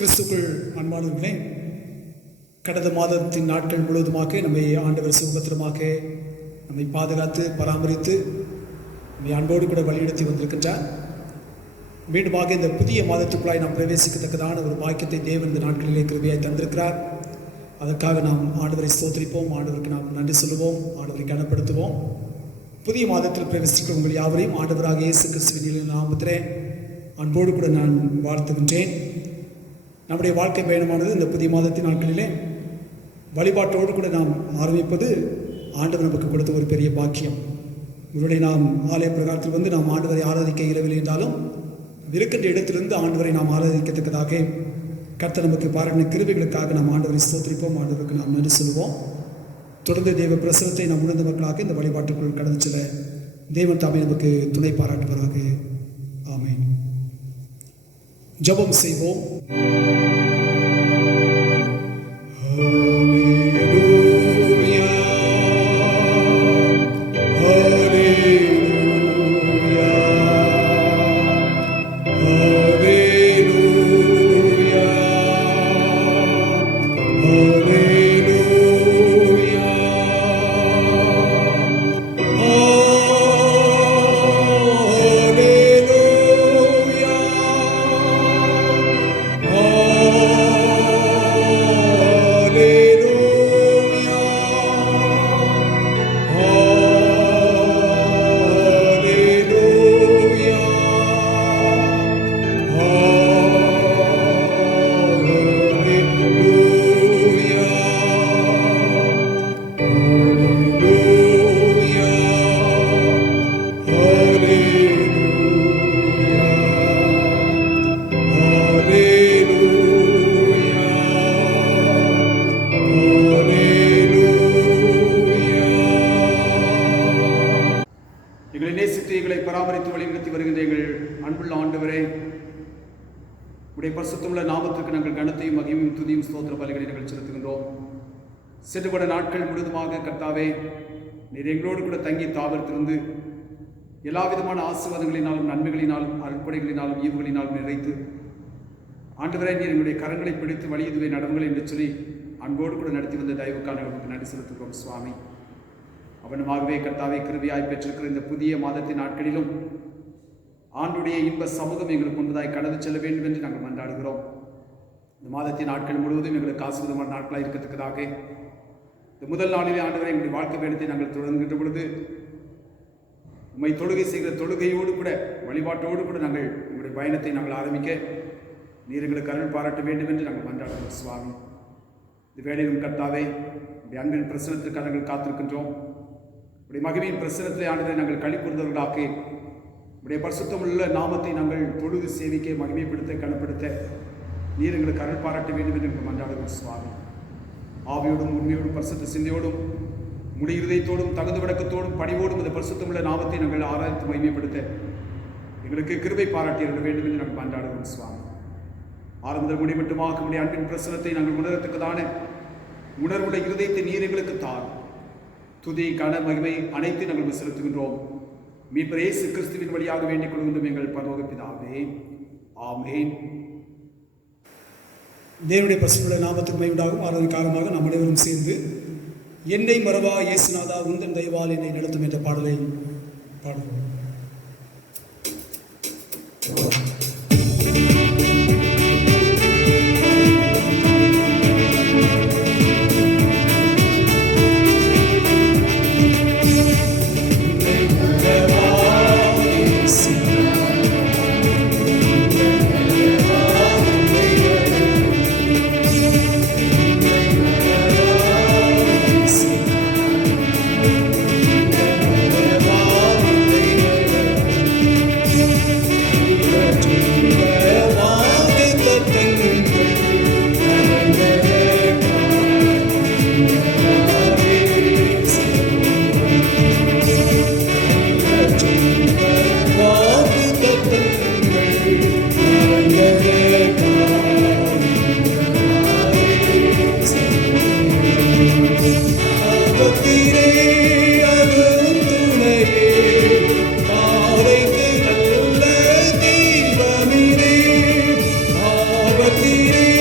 கிறிஸ்துக்குள் அன்பானவர்களே, கடந்த மாதத்தின் நாட்கள் முழுவதுமாக நம்மை ஆண்டவர் சுகபத்திரமாக நம்மை பாதுகாத்து பராமரித்து நம்மை அன்போடு கூட வழிநடத்தி வந்திருக்கின்றார். மீண்டுமாக இந்த புதிய மாதத்துக்குள்ளாய் நாம் பிரவேசிக்கத்தக்கதான ஒரு பாக்கியத்தை தேவன் இந்த நாட்களிலே கிருபையாய் தந்திருக்கிறார். அதற்காக நாம் ஆண்டவரை ஸ்தோத்திரிப்போம், ஆண்டவருக்கு நாம் நன்றி சொல்லுவோம், ஆண்டவரை கனப்படுத்துவோம். புதிய மாதத்தில் பிரவேசிக்கிற உங்கள் யாவரையும் ஆண்டவராக இயேசு கிறிஸ்துவின் நாமத்திலே அன்போடு கூட நான் வாழ்த்துகின்றேன். நம்முடைய வாழ்க்கை பயணமானது இந்த புதிய மாதத்தின் நாட்களிலே வழிபாட்டோடு கூட நாம் ஆரம்பிப்பது ஆண்டவர் நமக்கு கொடுத்த ஒரு பெரிய பாக்கியம். இவருடைய நாம் ஆலய பிரகாரத்தில் வந்து நாம் ஆண்டவரை ஆராதிக்க இயலவில்லை என்றாலும் இருக்கின்ற இடத்திலிருந்து ஆண்டவரை நாம் ஆராதிக்கத்தக்கதாக கர்த்தர் நமக்கு பாராட்டின கிருபைகளுக்காக நாம் ஆண்டவரை ஸ்தோத்திரிப்போம், ஆண்டவருக்கு நாம் நன்றி சொல்லுவோம். தொடர்ந்து தேவ பிரசனத்தை நாம் உணர்ந்த மக்களாக இந்த வழிபாட்டுக்குள் கடந்து செல்ல தேவன் தாமே நமக்கு துணை பாராட்டுவராக. ஆமென். ஜெபம் செய்வோம். பராமரித்து வழிநடத்தி வருகின்ற எங்கள் அன்புள்ள ஆண்டவரே, உடைய பரிசுத்தமுள்ள நாமத்திற்கு நாங்கள் கனத்தையும் மகிமையும் துதியும் ஸ்தோத்திர பலிகளை நாங்கள் செலுத்துகின்றோம். சென்றுபட நாட்கள் முழுவதுமாக கர்த்தாவே, நீர் எங்களோடு கூட தங்கி தாவரத்திலிருந்து எல்லா விதமான ஆசீர்வாதங்களினாலும் நன்மைகளினாலும் அற்படைகளினாலும் ஈவுகளினாலும் நிறைத்து ஆண்டவரே, நீர் எங்களுடைய கரங்களை பிடித்து வழி இதுவே நடவுங்கள் என்று சொல்லி அன்போடு கூட நடத்தி வந்த தயவுக்கான உங்களுக்கு நன்றி செலுத்துகிறோம் சுவாமி. அவனுமாகவே கர்த்தாவே, கிருபையாய் பெற்றிருக்கிற இந்த புதிய மாதத்தின் நாட்களிலும் ஆண்டுடைய இன்ப சமூகம் எங்களுக்கு முன்பதாய் கடந்து செல்ல வேண்டும் என்று நாங்கள் மன்றாடுகிறோம். இந்த மாதத்தின் நாட்கள் முழுவதும் எங்களுக்கு ஆசீர்வாதமான நாட்களாக இருக்கத்தக்கதாக இந்த முதல் நாளிலே ஆண்டவரை எங்களுடைய வாழ்க்கை பயணத்தை நாங்கள் தொடங்குகின்ற பொழுது உம்மை தொழுகை செய்கிற தொழுகையோடு கூட வழிபாட்டோடு கூட நாங்கள் எங்களுடைய பயணத்தை நாங்கள் ஆரம்பிக்க நீர் எங்களுக்கு அருள் பாராட்ட வேண்டும் என்று நாங்கள் மன்றாடுகிறோம் சுவாமி. இந்த வேளையிலும் கர்த்தாவே, உடைய அன்பின் பிரசனத்திற்காக நாங்கள் காத்திருக்கின்றோம். உடைய மகிமையின் பிரசனத்திலே ஆண்டவரை நாங்கள் களி கூர்ந்தவர்களாக உடைய பரிசுத்தமுள்ள நாமத்தை நாங்கள் தொழுது சேவிக்க மகிமைப்படுத்த கனப்படுத்த நீர் எங்களுக்கு அருள் பாராட்ட வேண்டும் என்று எங்களுக்கு மன்றாடுகிறோம் சுவாமி. ஆவியோடும் உண்மையோடும் பரிசுத்த சிந்தையோடும் முடி இருதயத்தோடும் தகுந்த விளக்கத்தோடும் பணிவோடும் இந்த பரிசுத்தமுள்ள நாமத்தை நாங்கள் ஆராய்ந்து மகிமைப்படுத்த எங்களுக்கு கிருபை பாராட்டியிருக்க வேண்டும் என்று நாங்கள் மன்றாடுகிறோம் சுவாமி. ஆரம்பத்தில் முடி மட்டுமாக உடைய அன்பின் பிரசனத்தை நாங்கள் உணரத்துக்குதான உணர்வுடைய இருதயத்தை நீர் எங்களுக்கு தாரும். துதி கன மகிமை அனைத்து நாங்கள் செலுத்துகின்றோம். மீட்பர் இயேசு கிறிஸ்துவின் வழியாக வேண்டிக் கொள்கின்றோம் எங்கள் பரலோக பிதாவே. ஆமென். தேவனுடைய பரிசுத்த நாமத்துக்கு மகிமை உண்டாகும். ஆராதனை காரணமாக நாம் அனைவரும் சேர்ந்து என்னை மறவா இயேசுநாதா உந்தன் தயவால் என்னை நடத்தும் என்ற பாடலை பாடுவோம். Tire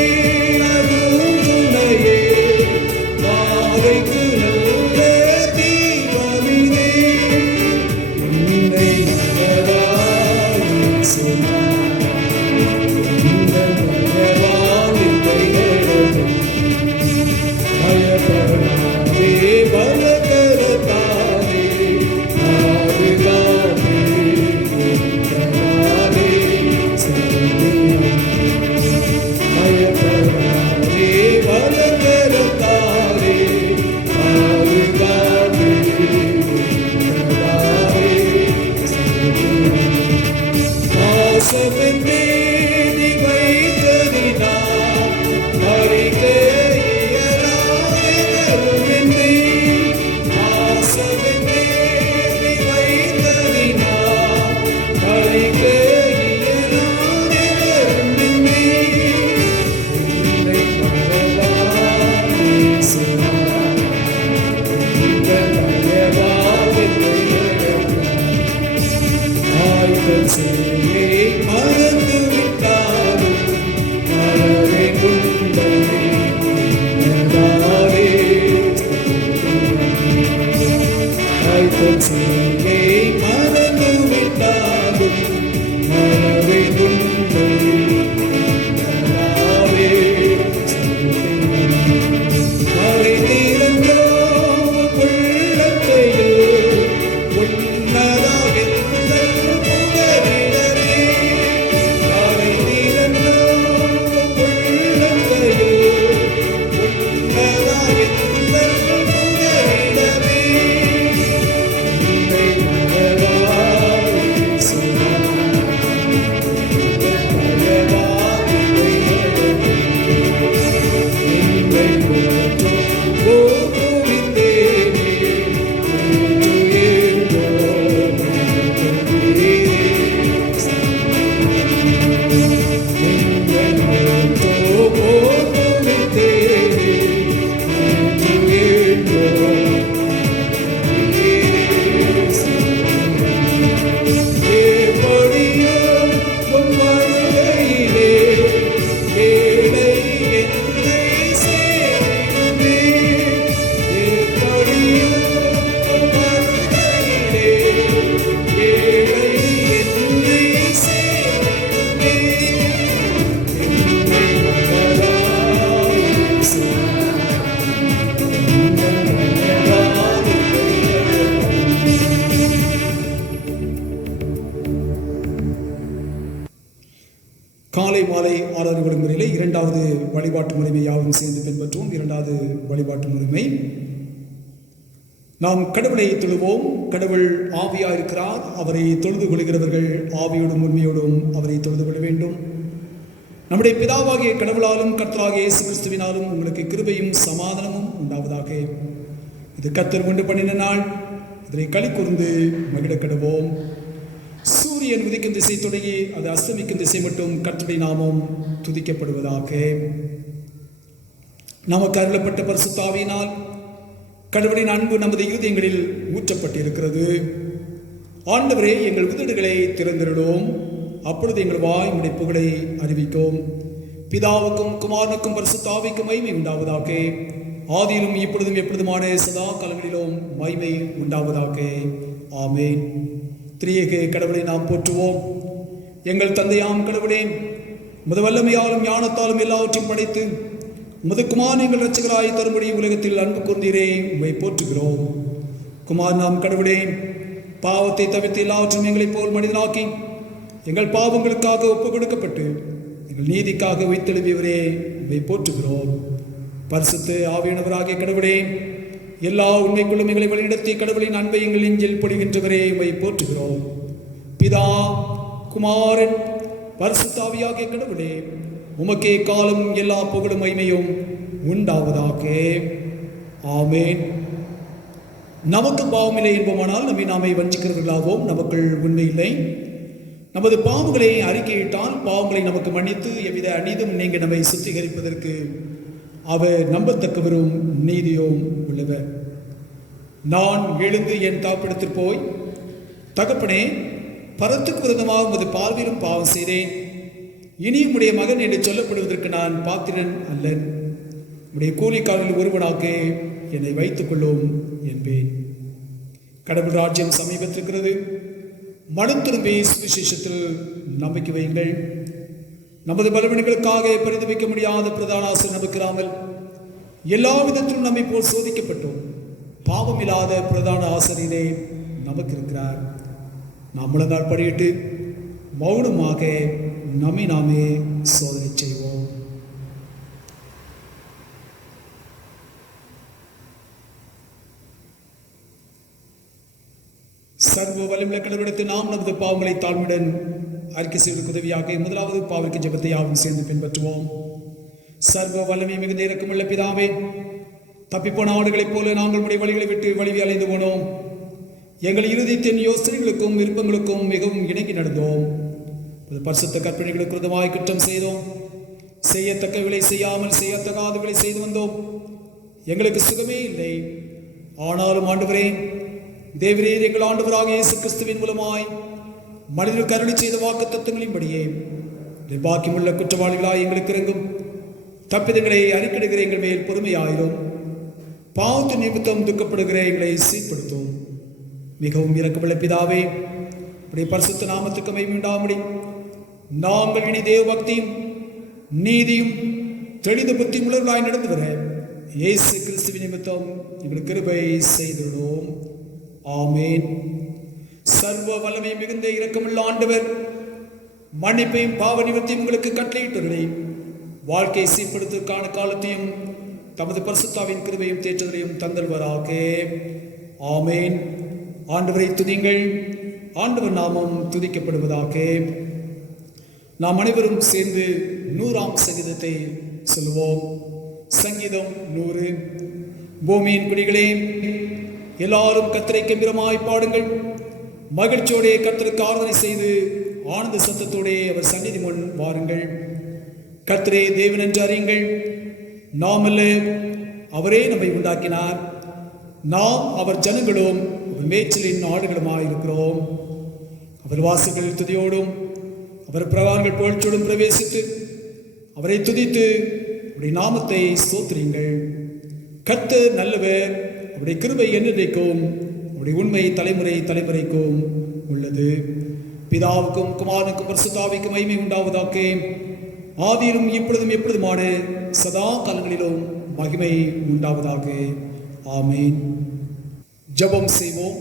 முறையில் இரண்டாவது வழிபாட்டு முறைமை யாவும் சேர்ந்து பின்பற்றுவோம். இரண்டாவது வழிபாட்டு முறைமை, நாம் கடவுளை தொழுவோம். கடவுள் ஆவியா இருக்கிறார். அவரை தொழுது கொள்கிறவர்கள் ஆவியோடும் உண்மையோடும் அவரை தொழுது கொள்ள வேண்டும். நம்முடைய பிதாவாகிய கடவுளாலும் கர்த்தராகிய இயேசு கிறிஸ்துவினாலும் உங்களுக்கு கிருபையும் சமாதானமும் உண்டாவதாக. இது கர்த்தர் உண்டு பண்ணின நாள், இதனை களி கூர்ந்து மகிழ கடவோம். சூரியன் உதிக்கும் திசை தொடங்கி அது அஸ்தமிக்கும் திசை மட்டும் கர்த்தருடைய நாமம் துதிக்கப்படுவதாக. நமக்கு அருளப்பட்ட பரிசுத்த ஆவியினால் கடவுளின் அன்பு நமது இருதயங்களில் ஊற்றப்பட்டிருக்கிறது. ஆண்டவரே, எங்கள் உதடுகளை திறந்திருளோம், அப்பொழுது எங்கள் வாய் உம்முடைய புகழை அறிவிக்கும். பிதாவுக்கும் குமாரனுக்கும் பரிசுத்த ஆவிக்கும் மகிமை உண்டாவதாக. ஆதியிலும் இப்பொழுதும் எப்பொழுதுமான சதா காலங்களிலும் மகிமை உண்டாவதாக. ஆமென். திரியேக கடவுளை நாம் போற்றுவோம். எங்கள் தந்தையாம் கடவுளே, உமது வல்லமையாலும் ஞானத்தாலும் எல்லாவற்றையும் படைத்து உமது குமாரன் எங்கள் இரட்சகராய் தரும்படி உலகத்தில் அன்பு கூர்ந்தீரே, உம்மை போற்றுகிறோம். குமார் நாம் கடவுளே, பாவத்தை தவிர்த்து எல்லாவற்றையும் எங்களைப் போல் மனிதனாக்கி எங்கள் பாவங்களுக்காக ஒப்புக் கொடுக்கப்பட்டு எங்கள் நீதிக்காக உயிர்த்தெழும்பியவரே, உம்மை போற்றுகிறோம். பரிசுத்த ஆவியானவராகிய கடவுளே, எல்லா உண்மைக்குள்ளும் எங்களை வழிநடத்தி கடவுளின் அன்பை எங்கள் நெஞ்சில் பொழிகின்றவரே, உம்மை போற்றுகிறோம். பிதா, குமாரன், பரிசுத்த ஆவியாகிய கடவுளே, உமக்கே காலம் எல்லா புகழும் மகிமையும் உண்டாவதாக. ஆமென். நமக்கு பாவமில்லை என்போமானால் நம்மை நாமே வஞ்சிக்கிறவர்களாவோம், நமக்குள் உண்மையில்லை. நமது பாவங்களை அறிக்கையிட்டால் பாவங்களை நமக்கு மன்னித்து எவ்வித அநீதம் நீங்க நம்மை சுத்திகரிப்பதற்கு அவர் நம்பத்தக்கவரும் நீதியும் உள்ளவர். நான் எழுந்து என் தாப்பிடத்தில் போய், தகப்பனே, பரத்துக்கு விரோதமாக உமது பார்வையிலும் பாவம் செய்தேன், இனி உம்முடைய மகன் என்று சொல்லப்படுவதற்கு நான் பாத்திரன் அல்லன், உம்முடைய கூலிக்காரர்கள் ஒருவனாக என்னை வைத்துக் கொள்ளும் என்பேன். கடவுள் ராஜ்யம் சமீபத்திருக்கிறது. மனம் திரும்பி சுவிசேஷத்தில் நம்பிக்கை வையுங்கள். நமது பலவீனங்களுக்காக பரிதவிக்க முடியாத பிரதான ஆசிரியர் நமக்கிறாமல் எல்லா விதத்திலும் நம்மை போல் சோதிக்கப்பட்டோம். பாவம் இல்லாத பிரதான ஆசிரியரே நமக்கு இருக்கிறார். நாம் முழங்கால் படியிட்டு மௌனமாக நம்மை நாமே சோதனை செய்வோம். சர்வ வல்லமையுள்ள கடவுளிடத்தில் நாம் நமது பாவங்களை தாழ்மையுடன் அறிக்கை செய்வதற்கு உதவியாக முதலாவது பாவத்திற்கு ஜெபத்தை யாவும் சேர்ந்து பின்பற்றுவோம். சர்வ வல்லமை மிகுந்த இரக்கமுள்ள பிதாவே, தப்பிப்போன ஆடுகளைப் போல நாங்கள் உடைய வழிகளை விட்டு வழிவி அலைந்து போனோம். எங்கள் இருதயத்தின் யோசனைகளுக்கும் விருப்பங்களுக்கும் மிகவும் இணங்கி நடந்தோம். பரிசுத்த கற்பனைகளுக்கு விரோதமாய் குற்றம் செய்தோம். செய்யத்தக்கவைகளை செய்யாமல் செய்யத்தகாதவைகளை செய்து வந்தோம். எங்களுக்கு சுகமே இல்லை. ஆனாலும் ஆண்டவரே, தேவரீர் எங்கள் ஆண்டவராக இயேசு கிறிஸ்துவின் மூலமாய் மனிதர்களுக்கு அருளி செய்த வாக்கு தத்துவங்களின்படியே பாக்கியமுள்ள குற்றவாளிகளாய் எங்களுக்கு இறங்கும். தப்பிதங்களை அறிக்கையிடுகிற எங்கள் மேல் பொறுமையாயிரும். பாவத்தின் நிமித்தம் துக்கப்படுகிற எங்களை சீர்படுத்தும். மிகவும் இரக்கமுள்ள பிதாவே, உடைய பரிசுத்த நாமத்துக்கு மகிமை உண்டாகும்படி நாங்கள் இனி தேவ பக்தியும் நீதியும் தெளிந்த புத்தி உணர்வுகளாய் நடந்து வர இயேசு கிறிஸ்துவின் நிமித்தம் எங்களுக்கு கிருபை செய்துள்ளோம். ஆமென். சர்வ வல்லமை மிகுந்த இரக்கமுள்ள ஆண்டவர் மன்னிப்பையும் பாவ நிவர்த்தியும் உங்களுக்கு கட்டளையிட்டவர்களை வாழ்க்கையை சீர்படுத்துவதற்கான காலத்தையும் தமது பரிசுத்தாவின் கிருபையும் தேற்றதையும் தந்தல்வராக. ஆமென். ஆண்டவரை துதிங்கள். ஆண்டவர் நாமம் துதிக்கப்படுவதாக. நாம் அனைவரும் சேர்ந்து 100ஆம் சங்கீதத்தை சொல்லுவோம். சங்கீதம் 100. பூமியின் குடிகளே, எல்லாரும் கர்த்தரை கெம்பீரமாய் பாடுங்கள். மகிழ்ச்சியோடே கர்த்தருக்கு ஆராதனை செய்து ஆனந்த சத்தத்தோடே அவர் சந்நிதி முன் வாருங்கள். கர்த்தரே தேவன் என்று அறியுங்கள். நாம் அல்ல, அவரே நம்மை உண்டாக்கினார். நாம் அவர் ஜனங்களும் அவர் மேய்ச்சலின் ஆடுகளுமாயிருக்கிறோம். அவர் வாசல்களில் துதியோடும் அவர் பிரகாரங்கள் புகழ்ச்சியோடும் பிரவேசித்து அவரை துதித்து அவருடைய நாமத்தை ஸ்தோத்திரியுங்கள். கர்த்தர் நல்லவர், அவருடைய கிருபை என்றைக்கும் அவருடைய உண்மை தலைமுறை தலைமுறைக்கும் உள்ளது. பிதாவுக்கும் குமாரனுக்கும் பரிசுத்த ஆவிக்கும் மகிமை உண்டாவதாக. ஆதியிலும் இப்பொழுதும் எப்பொழுதுமான சதா காலங்களிலும் மகிமை உண்டாவதாக. ஆமென். ஜெபம் செய்வோம்.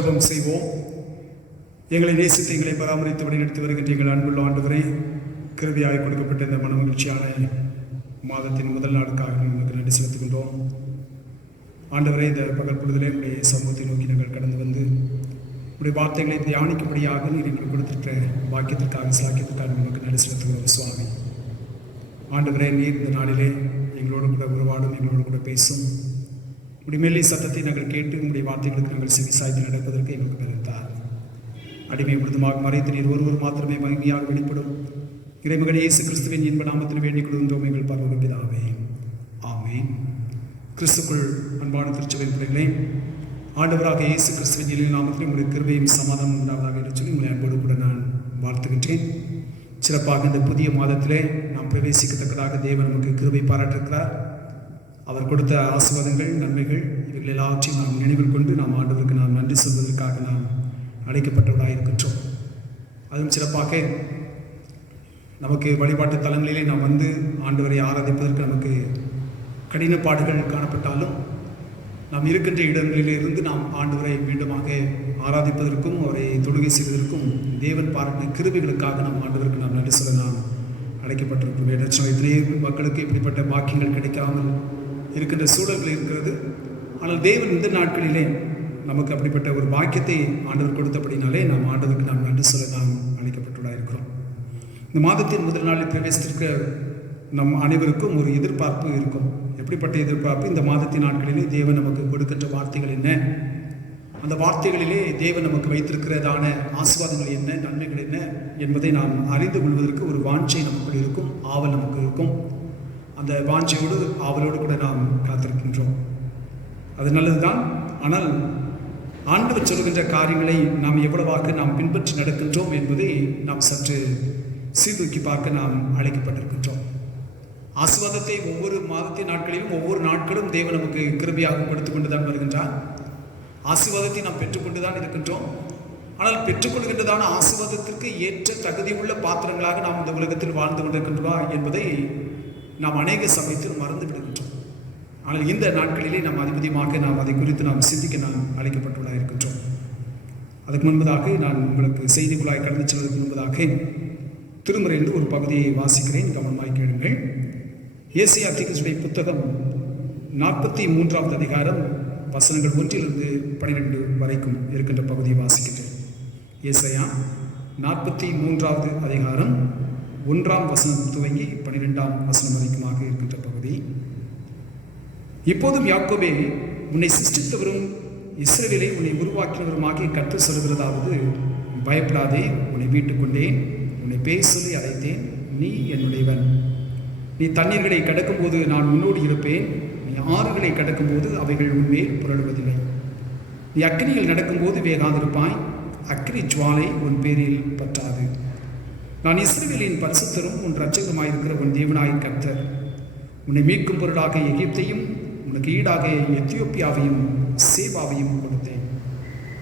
ஜெபம் செய்வோம். எங்களை நேசித்து எங்களை பராமரித்து வழிநடத்தி வருகின்ற எங்கள் அன்புள்ள ஆண்டவரே, கிருபையாக கொடுக்கப்பட்ட இந்த மனமகிழ்ச்சியான மாதத்தின் முதல் நாளுக்காக உங்களுக்கு நன்றி செலுத்துகின்றோம். ஆண்டவரே, இந்த பகல் பொழுதிலே உங்களுடைய சமூகத்தை நோக்கி நாங்கள் கடந்து வந்து உடைய வார்த்தைகளை தியானிக்கும்படியாக நீர் எங்களுக்கு கொடுத்திருக்கிற வாக்கியத்திற்காக சாக்கியத்திற்காக உங்களுக்கு நன்றி செலுத்துகிறோம் சுவாமி. ஆண்டவரே, நீர் இந்த நாளிலே எங்களோடு கூட உருவாடும், எங்களோடு கூட பேசும். உடைய மெல்லிய சத்தத்தை நாங்கள் கேட்டு உங்களுடைய வார்த்தைகளுக்கு நாங்கள் செவிசாய்த்து நடப்பதற்கு எங்களுக்கு பெருத்தார். அடிமை முழுதுமாக மறைத்து நீர் ஒருவர் மாத்திரமே மகிமையாக வெளிப்படும் இறைமகன் இயேசு கிறிஸ்துவின் இன்ப நாமத்தில் வேண்டிக் கொள்கின்றோம் எங்கள் பரலோக பிதாவே, ஆமென். கிறிஸ்துக்குள் அன்பான திருச்சபையின் பிள்ளைகளே, ஆண்டவராக இயேசு கிறிஸ்துவின் இனிய நாமத்தில் உங்களுடைய கிருபையும் சமாதானம் உண்டாவதாக என்று சொல்லி உங்களை அன்போடு கூட நான் வாழ்த்துகின்றேன். சிறப்பாக இந்த புதிய மாதத்திலே நாம் பிரவேசிக்கத்தக்கதாக தேவன் நமக்கு கிருபை பாராட்டிருக்கிறார். அவர் கொடுத்த ஆசீர்வாதங்கள், நன்மைகள் இவைகள் எல்லாவற்றையும் நாம் நினைவில் கொண்டு நாம் ஆண்டவருக்கு நாம் நன்றி சொல்வதற்காக நாம் அழைக்கப்பட்டவர்களாக இருக்கின்றோம். அதுவும் சிறப்பாக நமக்கு வழிபாட்டு தலங்களிலே நாம் வந்து ஆண்டவரை ஆராதிப்பதற்கு நமக்கு கடினப்பாடுகள் காணப்பட்டாலும் நாம் இருக்கின்ற இடங்களிலிருந்து நாம் ஆண்டவரை மீண்டுமாக ஆராதிப்பதற்கும் அவரை தொழுகை செய்வதற்கும் தேவன் பாராட்டின கிருபைகளுக்காக நாம் ஆண்டவருக்கு நாம் நன்றி சொல்ல நாம் அழைக்கப்பட்டிருக்கிறோம். எத்தனையோ மக்களுக்கு இப்படிப்பட்ட பாக்கியங்கள் கிடைக்காமல் இருக்கின்ற சூழல்கள் இருக்கிறது. ஆனால் தேவன் இந்த நாட்களிலே நமக்கு அப்படிப்பட்ட ஒரு பாக்கியத்தை ஆண்டவர் கொடுத்தபடினாலே நாம் ஆண்டவருக்கு நாம் நன்றி சொல்ல நாம் அழைக்கப்பட்டுள்ளா இருக்கிறோம். இந்த மாதத்தின் முதல் நாளில் பிரவேசித்திருக்க நம் அனைவருக்கும் ஒரு எதிர்பார்ப்பு இருக்கும். எப்படிப்பட்ட எதிர்பார்ப்பு? இந்த மாதத்தின் நாட்களிலே தேவன் நமக்கு கொடுக்கின்ற வார்த்தைகள் என்ன, அந்த வார்த்தைகளிலே தேவன் நமக்கு வைத்திருக்கிறதான ஆசீர்வாதங்கள் என்ன, நன்மைகள் என்ன என்பதை நாம் அறிந்து கொள்வதற்கு ஒரு வாஞ்சை நமக்குள் இருக்கும், ஆவல் நமக்கு இருக்கும். அந்த வாஞ்சையோடு ஆவலோடு கூட நாம் காத்திருக்கின்றோம். அது நல்லதுதான். ஆனால் ஆண்டவர் சொல்கின்ற காரியங்களை நாம் எவ்வளவாக நாம் பின்பற்றி நடக்கின்றோம் என்பதை நாம் சற்று சீர்தூக்கி பார்க்க நாம் அழைக்கப்பட்டிருக்கின்றோம். ஆசீர்வாதத்தை ஒவ்வொரு மாதத்தின் நாட்களிலும் ஒவ்வொரு நாட்களும் தேவன் நமக்கு கிருபையாக கொடுத்து கொண்டு தான் வருகின்றார். ஆசீர்வாதத்தை நாம் பெற்றுக்கொண்டுதான் இருக்கின்றோம். ஆனால் பெற்றுக்கொள்கின்றதான ஆசீர்வாதத்திற்கு ஏற்ற தகுதி உள்ள பாத்திரங்களாக நாம் இந்த உலகத்தில் வாழ்ந்து கொண்டிருக்கின்றோமா என்பதை நாம் அநேக சமயத்தில் மறந்து விடுகின்றோம். ஆனால் இந்த நாட்களிலே நாம் அதிபதியமாக நாம் அதை குறித்து நாம் சிந்திக்க நாம் அழைக்கப்பட்டுள்ளதாக இருக்கின்றோம். அதுக்கு முன்பதாக நான் உங்களுக்கு செய்திக்குள்ளாய் கடந்து செல்வதற்கு முன்பதாக திருமுறையிலிருந்து ஒரு பகுதியை வாசிக்கிறேன், கவனமாய் கேளுங்கள். ஏசாயா தீர்க்கதரிசியுடைய புத்தகம் 43வது அதிகாரம் வசனங்கள் 1-12 வரைக்கும் இருக்கின்ற பகுதியை வாசிக்கிறேன். ஏசாயா 43வது அதிகாரம் 1ஆம் வசனம் துவங்கி 12ஆம் வசனம் வரைக்குமாக இருக்கின்ற பகுதி. இப்போதும் யாக்கோபே, உன்னை சிருஷ்டித்தவரும் இஸ்ரவேலை உன்னை உருவாக்கினவருமாகிய கர்த்தர் சொல்கிறதாவது, பயப்படாதே, உன்னை மீட்டுக் கொண்டேன், உன்னை பேர் சொல்லி அழைத்தேன், நீ என்னுடையவன். நீ தண்ணீர்களை கடக்கும்போது நான் உன்னோடு இருப்பேன், நீ ஆறுகளை கடக்கும்போது அவைகள் உன்மேல் புரளுவதில்லை. நீ அக்கினியில் நடக்கும்போது வேகாதிருப்பாய், அக்கினி ஜுவாலை உன் பேரில் பற்றாது. நான் இஸ்ரவேலின் பரிசுத்தரும் உன் இரட்சகருமாயிருக்கிற உன் தேவனாய் கர்த்தர். உன்னை மீட்கும் பொருளாக எகிப்தையும் உனக்கு ஈடாக எத்தியோப்பியாவையும் சேபாவையும் கொடுத்தேன்.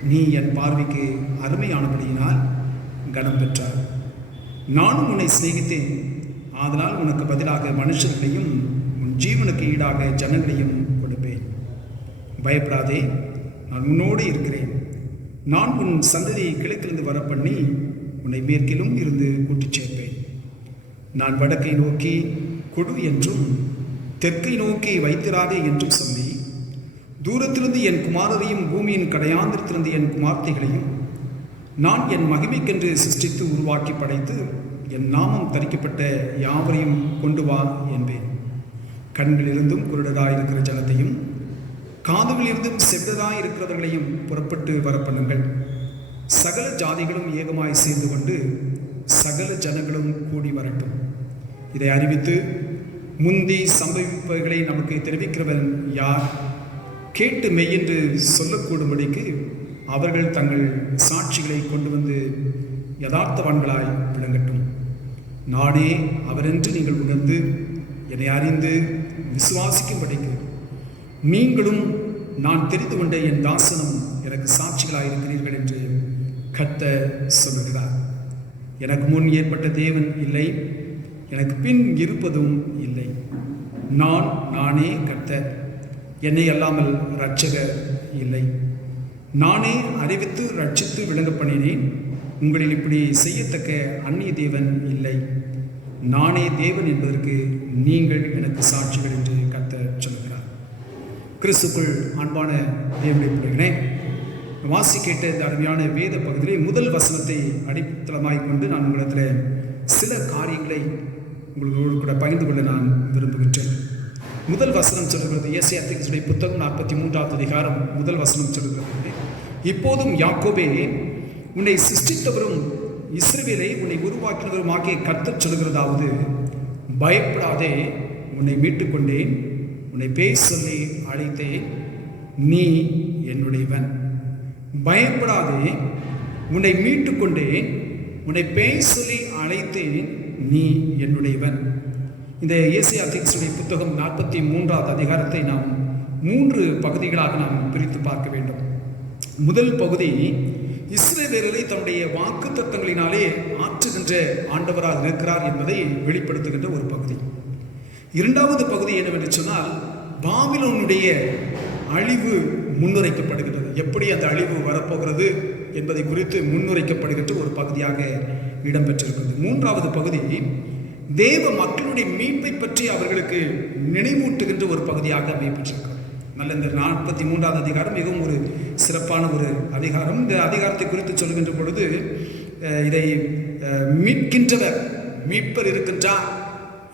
நீ என் பார்வைக்கு அருமையானபடியினால் கனம் பெற்றார். நானும் உன்னை சிநேகித்தேன், அதனால் உனக்கு பதிலாக மனுஷர்களையும் உன் ஜீவனுக்கு ஈடாக ஜனங்களையும் கொடுப்பேன். பயப்படாதே, நான் உன்னோடு இருக்கிறேன். நான் உன் சந்ததியை கிழக்கிலிருந்து வரப்பண்ணி உன்னை மேற்கிலும் இருந்து கூட்டிச் சேர்ப்பேன். நான் வடக்கை நோக்கி கொடு என்றும் தெற்கை நோக்கி வைத்திராதே என்றும் சொல்லி, தூரத்திலிருந்து என் குமாரரையும் பூமியின் கடையாந்திரத்திலிருந்து என் குமார்த்தைகளையும் நான் என் மகிமைக்கென்று சிருஷ்டித்து உருவாக்கி படைத்து என் நாமம் தரிக்கப்பட்ட யாவரையும் கொண்டு வா என்பேன். கண்களிலிருந்தும் குருடராயிருக்கிற ஜனத்தையும் காதுகளிலிருந்தும் செவ்வாயிருக்கிறவர்களையும் புறப்பட்டு வரப்பண்ணுங்கள். சகல ஜாதிகளும் ஏகமாய் சேர்ந்து கொண்டு சகல ஜனங்களும் கூடி வரட்டும். இதை அறிவித்து முந்தி சம்பவிப்பவைகளை நமக்கு தெரிவிக்கிறவன் யார்? கேட்டு மெய்யென்று சொல்லக்கூடும்படிக்கு அவர்கள் தங்கள் சாட்சிகளை கொண்டு வந்து யதார்த்தவான்களாய் விளங்கட்டும். நானே அவரென்று நீங்கள் உணர்ந்து என்னை அறிந்து விசுவாசிக்கும்படிக்கு நீங்களும் நான் தெரிந்து கொண்ட என் தாசனும் எனக்கு சாட்சிகளாயிருக்கிறீர்கள் என்று கர்த்தர் சொல்லுகிறார். எனக்கு முன் ஏற்பட்ட தேவன் இல்லை, எனக்கு பின் இருப்பதும் இல்லை. நானே கர்த்தர், என்னை அல்லாமல் இரட்சகர் இல்லை. நானே அறிவித்து ரட்சித்து விளங்க பண்ணினேன். உங்களில் இப்படி செய்யத்தக்க அந்நிய தேவன் இல்லை. நானே தேவன் என்பதற்கு நீங்கள் எனக்கு சாட்சிகள் என்று கர்த்தர் சொல்கிறார். கிறிஸ்துக்குள் அன்பான தேவனுடைய பிள்ளைகளே, வாசி கேட்ட இந்த அருமையான வேத பகுதியிலே முதல் வசனத்தை அடித்தளமாய் கொண்டு நான் உங்களிடத்தில் சில காரியங்களை உங்களோடு கூட பகிர்ந்து கொள்ள நான் விரும்புகின்றேன். முதல் வசனம் சொல்கிறது, ஏசாயா தீர்க்கதரிசியுடைய புத்தகம் 43வது அதிகாரம் முதல் வசனம் சொல்கிறது, இப்போதும் யாக்கோபே, உன்னை சிருஷ்டித்தவரும் இஸ்ரவேலை உன்னை உருவாக்கினவருமாகிய கர்த்தர் சொல்கிறதாவது, பயப்படாதே, உன்னை மீட்டுக் கொண்டேன், உன்னை பேர் சொல்லி அழைத்தேன், நீ என்னுடையவன். பயப்படாதே, உன்னை மீட்டுக் கொண்டேன், உன்னை பேர் சொல்லி அழைத்தேன், நீ என்னுடையவன். இந்த ஏசாயா தீர்க்கதரிசியுடைய புத்தகம் 43வது அதிகாரத்தை நாம் 3 பகுதிகளாக நாம் பிரித்து பார்க்க வேண்டும். முதல் பகுதி இஸ்ரவேலரை தன்னுடைய வாக்கு தத்தங்களினாலே ஆற்றுகின்ற ஆண்டவராக இருக்கிறார் என்பதை வெளிப்படுத்துகின்ற ஒரு பகுதி. இரண்டாவது பகுதி என்னவென்று சொன்னால், பாபிலோனுடைய அழிவு முன்னுரைக்கப்படுகிறது. எப்படி அந்த அழிவு வரப்போகிறது என்பதை குறித்து முன்னுரைக்கப்படுகின்ற ஒரு பகுதியாக இடம்பெற்றிருக்கிறது. மூன்றாவது பகுதி தேவ மக்களுடைய மீட்பை பற்றி அவர்களுக்கு நினைவூட்டுகின்ற ஒரு பகுதியாக அமையப்பட்டிருக்கிறது. நல்ல இந்த 43வது அதிகாரம் மிகவும் ஒரு சிறப்பான ஒரு அதிகாரம். இந்த அதிகாரத்தை குறித்து சொல்கின்ற பொழுது இதை மீட்கின்றவர், மீட்பர் இருக்கின்றார்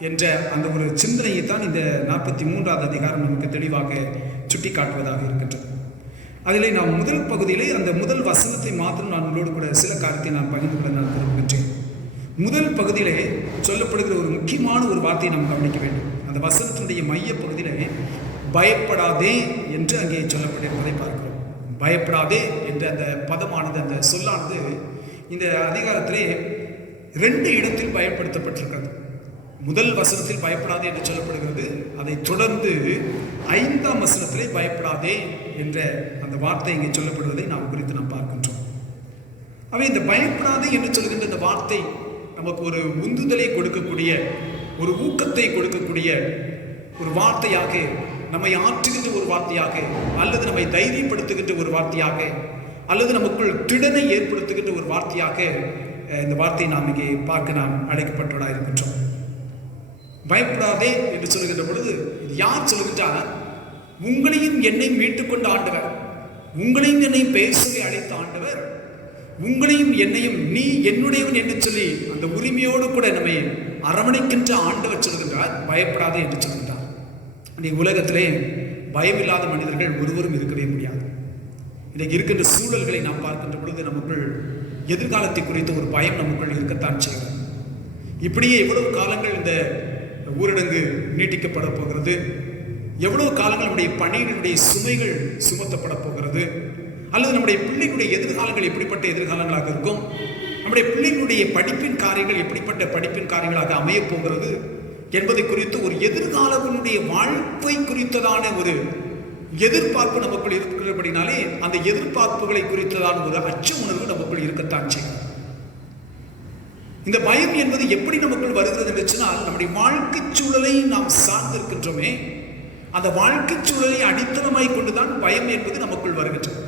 என்ற அந்த ஒரு சிந்தனையை தான் இந்த 43வது அதிகாரம் நமக்கு தெளிவாக சுட்டி காட்டுவதாக இருக்கின்றது. அதிலே நாம் முதல் பகுதியிலே அந்த முதல் வசனத்தை மாத்திரம் நான் உங்களோடு கூட சில காரியத்தை நான் பகிர்ந்து கொள்ள நான் விரும்புகின்றேன். முதல் பகுதியிலே சொல்லப்படுகிற ஒரு முக்கியமான ஒரு வார்த்தையை நாம் கவனிக்க வேண்டும். அந்த வசனத்தினுடைய மைய பகுதியிலே பயப்படாதே என்று அங்கே சொல்லப்பட்டிருப்பதை பார்க்கிறோம். பயப்படாதே என்ற அந்த பதமானது, அந்த சொல்லானது இந்த அதிகாரத்திலே 2 இடத்தில் பயன்படுத்தப்பட்டிருக்கிறது. முதல் வசனத்தில் பயப்படாதே என்று சொல்லப்படுகிறது. அதை தொடர்ந்து 5ஆம் வசனத்திலே பயப்படாதே என்ற அந்த வார்த்தை இங்கே சொல்லப்படுவதை நாம் குறித்து நாம் பார்க்கின்றோம். அவை இந்த பயப்படாதே என்று சொல்கின்ற இந்த வார்த்தை நமக்கு ஒரு உந்துதலை கொடுக்கக்கூடிய, ஒரு ஊக்கத்தை கொடுக்கக்கூடிய ஒரு வார்த்தையாக, நம்மை ஆற்றுகின்ற ஒரு வார்த்தையாக, அல்லது நம்மை தைரியப்படுத்துகின்ற ஒரு வார்த்தையாக, அல்லது நமக்குள் திடனை ஏற்படுத்துகின்ற ஒரு வார்த்தையாக இந்த வார்த்தையை நாம் இங்கே பார்க்க நாம் அழைக்கப்பட்டவராக இருக்கின்றோம். பயப்படாதே என்று சொல்கின்ற பொழுது இது யார் சொல்கின்றார்? உங்களையும் என்னை மீட்டுக்கொண்ட ஆண்டவர், உங்களையும் என்னையும் பெயர் சொல்லி அழைத்த ஆண்டவர், உங்களையும் என்னையும் நீ என்னுடையவன் என்று சொல்லி அந்த உரிமையோடு கூட நம்மை அரவணைக்கின்ற ஆண்டவர் சொல்கின்றார், பயப்படாதே என்று சொல்கின்றார். இன்றைக்கு உலகத்திலே பயமில்லாத மனிதர்கள் ஒருவரும் இருக்கவே முடியாது. இன்றைக்கு இருக்கின்ற சூழல்களை நாம் பார்க்கின்ற பொழுது நமக்குள் எதிர்காலத்தை குறித்த ஒரு பயம் நமக்குள் இருக்கத்தான் செய்கிறது. இப்படியே எவ்வளவு காலங்கள் இந்த ஊரடங்கு நீட்டிக்கப்பட போகிறது, எவ்வளவு காலங்கள் நம்முடைய பணியினுடைய சுமைகள் சுமத்தப்பட போகிறது, அல்லது நம்முடைய பிள்ளைகளுடைய எதிர்காலங்கள் எப்படிப்பட்ட எதிர்காலங்களாக இருக்கும், நம்முடைய பிள்ளைகளுடைய படிப்பின் காரியங்கள் எப்படிப்பட்ட படிப்பின் காரியங்களாக அமையப் போகிறது என்பதை குறித்து ஒரு எதிர்காலத்தினுடைய வாழ்க்கை குறித்ததான ஒரு எதிர்பார்ப்பு நமக்குள் இருக்கிறபடினாலே அந்த எதிர்பார்ப்புகளை குறித்ததான ஒரு அச்ச உணர்வு நமக்குள் இருக்கத்தான் செய்யும். இந்த பயம் என்பது எப்படி நமக்குள் வருகிறது என்று சொன்னால், நம்முடைய வாழ்க்கை சூழலை நாம் சார்ந்திருக்கின்றோமே, அந்த வாழ்க்கை சூழலை அடித்தளமாய் கொண்டுதான் பயம் என்பது நமக்குள் வருகின்றது.